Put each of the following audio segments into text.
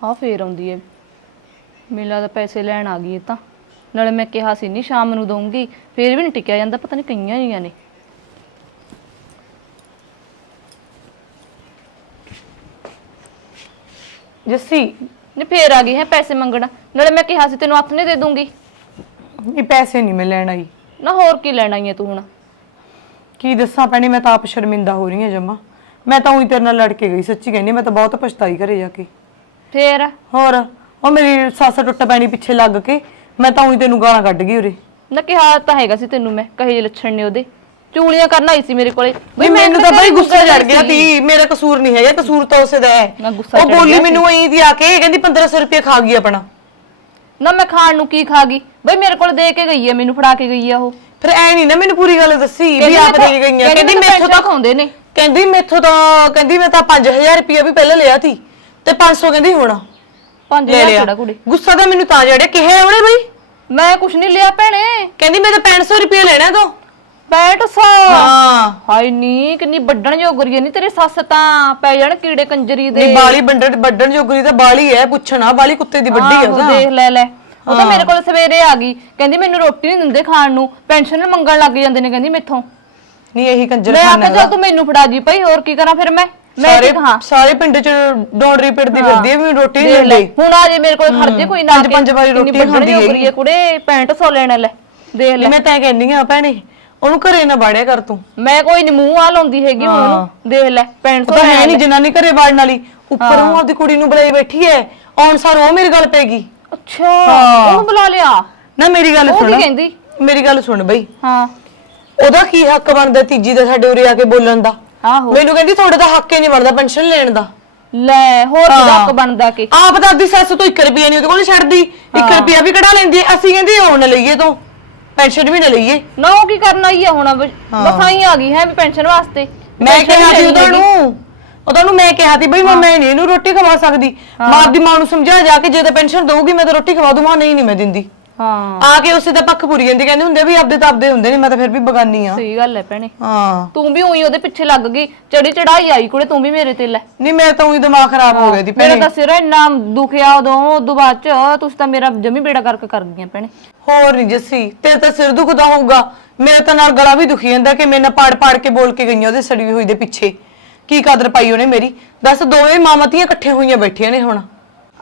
ਆ ਫੇਰ ਆਉਂਦੀ ਏ। ਮੈਨੂੰ ਲੱਗਦਾ ਪੈਸੇ ਲੈਣ ਆ ਗਈ ਇਹ ਤਾਂ। ਨਾਲੇ ਮੈਂ ਕਿਹਾ ਸੀ ਨਹੀਂ ਸ਼ਾਮ ਨੂੰ ਦਊਂਗੀ ਫੇਰ ਵੀ ਨਹੀਂ ਟਿਕਿਆ ਜਾਂਦਾ ਪਤਾ ਨਹੀਂ ਕਈਆਂ ਜੀਆਂ ਨੇ। ਜੱਸੀ ਨੇ ਫੇਰ ਆ ਗਈ ਹੈ ਪੈਸੇ ਮੰਗਣ। ਨਾਲੇ ਮੈਂ ਕਿਹਾ ਸੀ ਤੈਨੂੰ ਹੱਥ ਨਹੀਂ ਦੇ ਦੂੰਗੀ ਇਹ ਪੈਸੇ ਨਹੀਂ ਮੈਂ ਲੈਣ ਆਈ। ਨਾ ਹੋਰ ਕੀ ਲੈਣਾ ਈ ਏ ਤੂੰ ਹੁਣ? ਕੀ ਦੱਸਾਂ ਭੈਣੇ ਮੈਂ ਤਾਂ ਆਪ ਸ਼ਰਮਿੰਦਾ ਹੋ ਰਹੀ ਹਾਂ ਜਮਾ। ਮੈਂ ਤਾਂ ਉਹੀ ਤੇਰੇ ਨਾਲ ਲੜ ਕੇ ਗਈ ਸੱਚੀ ਕਹਿੰਦੀ ਮੈਂ ਤਾਂ ਬਹੁਤ ਪਛਤਾਈ ਘਰੇ ਜਾ ਕੇ। ਫੇਰ? ਹੋਰ ਉਹ ਮੇਰੀ ਸੱਸ ਟੁੱਟ ਪੈਣੀ ਪਿੱਛੇ ਲੱਗ ਕੇ ਮੈਂ ਤਾਂ ਉਹੀ ਤੈਨੂੰ ਗਾਲਾਂ ਕੱਢ ਗਈ ਉਰੇ। ਨਾ ਕਿਹਾ ਤਾਂ ਹੈਗਾ ਸੀ ਤੈਨੂੰ ਮੈਂ ਕਹੇ ਜਿਹੇ ਲੱਛਣ ਨੇ ਉਹਦੇ। ਚੂਲੀਆਂ ਕਰਨ ਆਈ ਸੀ ਮੇਰੇ ਕੋਲੇ। ਬਈ ਮੈਨੂੰ ਤਾਂ ਬਈ ਗੁੱਸਾ ਚੜ ਗਿਆ ਤੀ ਮੇਰਾ ਕਸੂਰ ਨਹੀਂ ਹੈਗਾ ਕਸੂਰ ਤਾਂ ਉਸੇ ਦਾ ਹੈ। ਗੁੱਸਾ ਉਹ ਚੜ੍ਹ ਬੋਲੀ ਗਿਆ ਮੈਨੂੰ ਐਂ ਦੀ ਆ ਕੇ ਕਹਿੰਦੀ 1500 ਰੁਪਏ ਖਾ ਗਈ ਆਪਣਾ। ਨਾ ਮੈਂ ਖਾਣ ਨੂੰ ਕੀ ਖਾ ਗਈ? ਬਈ ਮੇਰੇ ਕੋਲ ਦੇ ਕੇ ਗਈ ਹੈ ਮੈਨੂੰ ਫੜਾ ਕੇ ਗਈ ਹੈ ਉਹ। ਫਿਰ ਐ ਨਹੀਂ ਨਾ ਮੈਨੂੰ ਪੂਰੀ ਗੱਲ ਦੱਸੀ ਵੀ ਆਪ ਦੇ ਗਈਆਂ। ਕਹਿੰਦੀ ਮੈਥੋਂ ਤਾਂ ਖਾਉਂਦੇ ਨੇ। ਕਹਿੰਦੀ ਮੈਥੋਂ ਤਾਂ ਕਹਿੰਦੀ ਮੈਂ ਤਾਂ 5000 ਰੁਪਏ ਵੀ ਪਹਿਲਾਂ ਲਿਆ ਸੀ। ਤੇ 500 ਕਹਿੰਦੀ ਹੁਣ। ਪੰਜ ਲੈ ਹਜ਼ਾਰ ਲਿਆ। ਕਿਹੜਾ ਕੁੜੀ? ਗੁੱਸਾ ਤਾਂ ਮੈਨੂੰ ਤਾਂ ਜੜਿਆ ਕਿਹਾ ਉਹਨੇ ਬਈ? ਮੈਂ ਕੁਛ ਨਹੀਂ ਲਿਆ ਭੈਣੇ। ਕਹਿੰਦੀ ਮੈਂ ਤਾਂ 500 ਰੁਪਏ ਲੈਣਾ ਤੋਂ। ਬੈਠ ਸੌ? ਹਾਂ। ਹਾਏ ਨੀ ਕਿੰਨੀ ਵੱਡਣ ਜੋਗਰੀ ਨਹੀਂ ਤੇਰੀ ਸੱਸ ਤਾਂ ਪੈ ਜਾਣ ਕੀੜੇ ਕੰਜਰੀ ਦੇ। ਨਹੀਂ ਬਾਲੀ ਬੰਡਣ ਵੱਡਣ ਜੋਗਰੀ ਤਾਂ ਬਾਲੀ ਹੈ ਪੁੱਛਣਾ ਬਾਲੀ ਕੁੱਤੇ ਦੀ ਵੱਡੀ ਹੈ ਉਹਦਾ ਦੇਖ ਲੈ ਲੈ। ਉਹ ਤਾਂ ਮੇਰੇ ਕੋਲ ਸਵੇਰੇ ਆ ਗਈ। ਕਹਿੰਦੀ ਮੈਨੂੰ ਰੋਟੀ ਨਹੀਂ ਦਿੰਦੇ ਖਾਣ ਨੂੰ। ਪੈਨਸ਼ਨ ਮੰਗਣ ਲੱਗ ਜਾਂਦੇ ਨੇ ਕਹਿੰਦੀ ਮੈਥੋਂ। ਨਹੀਂ ਇਹੀ ਕੰਜਰ ਮੈਂ ਆਖਿਆ ਚੱਲ ਤੂੰ ਮੈਨੂੰ ਫੜਾ ਜੀ ਭਾਈ ਹੋਰ ਕੀ ਕਰਾਂ ਫਿਰ ਮੈਂ? ਮੈਂ ਸਾਰੇ ਕਹਾਂ ਸਾਰੇ ਪਿੰਡ ਚ ਡੋਂਡਰੀ ਪਿੜਦੀ ਫਿਰਦੀ ਹੈ ਵੀ ਰੋਟੀ ਨਹੀਂ ਦੇਖ ਲੈ, ਦਿੰਦੇ। ਹੁਣ ਆ ਜੇ ਮੇਰੇ ਕੋਲ ਜੇ ਕੋਈ ਨਾ ਪੰਜ- ਪੰਜ ਵਾਰੀ ਰੋਟੀ ਖਾਂਦੀ ਹੋ ਕੁੜੇ 6500 ਲੈਣਾ ਲੈ ਦੇਖ ਲੈ। ਮੈਂ ਤਾਂ ਕਹਿੰਦੀ ਆ ਭੈਣੇ ਉਹਨੂੰ ਘਰੇ ਨਾ ਬਾੜਿਆ ਕਰ ਤੂੰ। ਮੈਂ ਕੋਈ ਨੀ ਮੂੰਹ ਆ ਲਾਉਂਦੀ ਹੈਗੀ ਉਹਨੂੰ ਦੇਖ ਲੈ 6500 ਪਤਾ ਹੈ ਨਹੀਂ ਜਨਾਨੀ ਘਰੇ ਬਾੜਨ ਵਾਲੀ ਉੱਪਰ ਉਹ ਆਪਦੀ ਕੁੜੀ ਨੂੰ ਬੁਲਾਈ ਬੈਠੀ ਹੈ ਆਉਣ ਸਾਰ ਉਹ ਮੇਰੇ ਗੱਲ ਪੈਗੀ ਅੱਛਾ ਉਹਨੂੰ ਬੁਲਾ ਲਿਆ? ਨਾ ਮੇਰੀ ਗੱਲ ਉਹ ਸੁਣ। ਕੀ ਕਹਿੰਦੀ? ਮੇਰੀ ਗੱਲ ਸੁਣ ਬਈ। ਹਾਂ। ਉਹਦਾ ਕੀ ਹੱਕ ਬਣਦਾ ਤੀਜੀ ਦਾ ਸਾਡੇ ਉਰੇ ਆ ਕੇ ਬੋਲਣ ਦਾ? ਆਹੋ। ਮੈਨੂੰ ਕਹਿੰਦੀ ਤੁਹਾਡਾ ਤਾਂ ਹੱਕ ਹੀ ਨਹੀਂ ਬਣਦਾ ਪੈਨਸ਼ਨ ਲੈਣ ਦਾ। ਲੈ ਹੋਰ ਕੀ ਹੱਕ ਬਣਦਾ ਕਿ? ਆਪ ਤਾਂ ਆਪਦੀ ਸੱਸ ਤੋਂ 1 ਰੁਪਿਆ ਨਹੀਂ ਉਹਦੇ ਕੋਲ ਛੱਡਦੀ। 1 ਰੁਪਿਆ ਵੀ ਕਢਾ ਲੈਂਦੀ ਹੈ। ਅਸੀਂ ਕਹਿੰਦੇ ਉਹ ਨਾ ਲਈਏ ਤੋਂ। ਪੈਨਸ਼ਨ ਵੀ ਨਾ ਲਈਏ। ਨਾ ਉਹ ਕੀ ਕਰਨਾ ਹੀ ਆ ਹੁਣ? ਬਸ ਬਸ ਆਈ ਆ ਗਈ ਹੈ ਵੀ ਪੈਨਸ਼ਨ ਵਾਸਤੇ। ਮੈਂ ਪੈਨਸ਼ਨ ਕਿਹਾ ਸੀ ਉਹਨਾਂ ਹੈਗੀ। ਨੂੰ। ਉਹਨਾਂ ਨੂੰ ਮੈਂ ਕਿਹਾ ਸੀ ਬਈ ਮੈਂ ਮੈਂ ਨਹੀਂ ਇਹਨੂੰ ਰੋਟੀ ਖਵਾ ਸਕਦੀ। ਮਾਂ ਆਪਦੀ ਮਾਂ ਨੂੰ ਸਮਝਾ ਜਾ ਕੇ ਜੇ ਤਾਂ ਪੈਨਸ਼ਨ ਦਊਗੀ ਮੈਂ ਤਾਂ ਰੋਟੀ ਖਵਾ ਦੂੰ ਮਾਂ ਨਹੀਂ ਨਹੀਂ ਮੈਂ ਦਿੰਦੀ। ਹਾਂ। ਆ ਕੇ ਉਸੇ ਦਾ ਪੱਖ ਪੂਰੀ ਜਾਂਦੀ ਕਹਿੰਦੇ ਹੁੰਦੇ ਵੀ ਆਪਦੇ ਤਾਂ ਆਪਦੇ ਹੁੰਦੇ ਨੇ ਮੈਂ ਤਾਂ ਫਿਰ ਵੀ ਬਗਾਨੀ ਆ। ਸਹੀ ਗੱਲ ਹੈ ਭੈਣੇ। ਹਾਂ। ਤੂੰ ਵੀ ਉਹੀ ਉਹਦੇ ਪਿੱਛੇ ਲੱਗ ਗਈ ਚੜੀ ਚੜਾਈ ਆਈ ਕੁੜੇ ਤੂੰ ਵੀ ਮੇਰੇ ਤੇ ਲੈ। ਨਹੀਂ ਮੈਂ ਤਾਂ ਉਹੀ ਦਿਮਾਗ ਖਰਾਬ ਹੋ ਗਿਆ ਦੀ ਮੇਰਾ ਤਾਂ ਸਿਰ ਇੰਨਾ ਦੁਖਿਆ ਉਦੋਂ ਉਦੋਂ ਬਾਅਦ ਚ ਤੁਸੀਂ ਤਾਂ ਮੇਰਾ ਜਮੀ ਬੇੜਾ ਕਰਕ ਕਰ ਗਈਆਂ ਭੈਣੇ। ਹੋਰ ਨਹੀਂ ਜੱਸੀ ਤੇਰੇ ਤਾਂ ਸਿਰ ਦੁਖਦਾ ਹੋਊਗਾ। ਮੇਰਾ ਤਾਂ ਨਾਲ ਗਲਾ ਵੀ ਦੁਖੀ ਜਾਂਦਾ ਕਿ ਮੈਂ ਨਾ ਪਾੜ ਪਾੜ ਕੇ ਬੋਲ ਕੇ ਗਈਆਂ ਉਹਦੇ ਸੜੀ ਹੋਈ ਦੇ ਪਿੱਛੇ। ਕੀ ਕਦਰ ਪਾਈ ਉਹਨੇ ਮੇਰੀ? ਦੱਸ ਦੋਵੇਂ ਮਾਮਤੀਆਂ ਇਕੱਠੇ ਹੋਈਆਂ ਬੈਠੀਆਂ ਨੇ ਹੁਣ।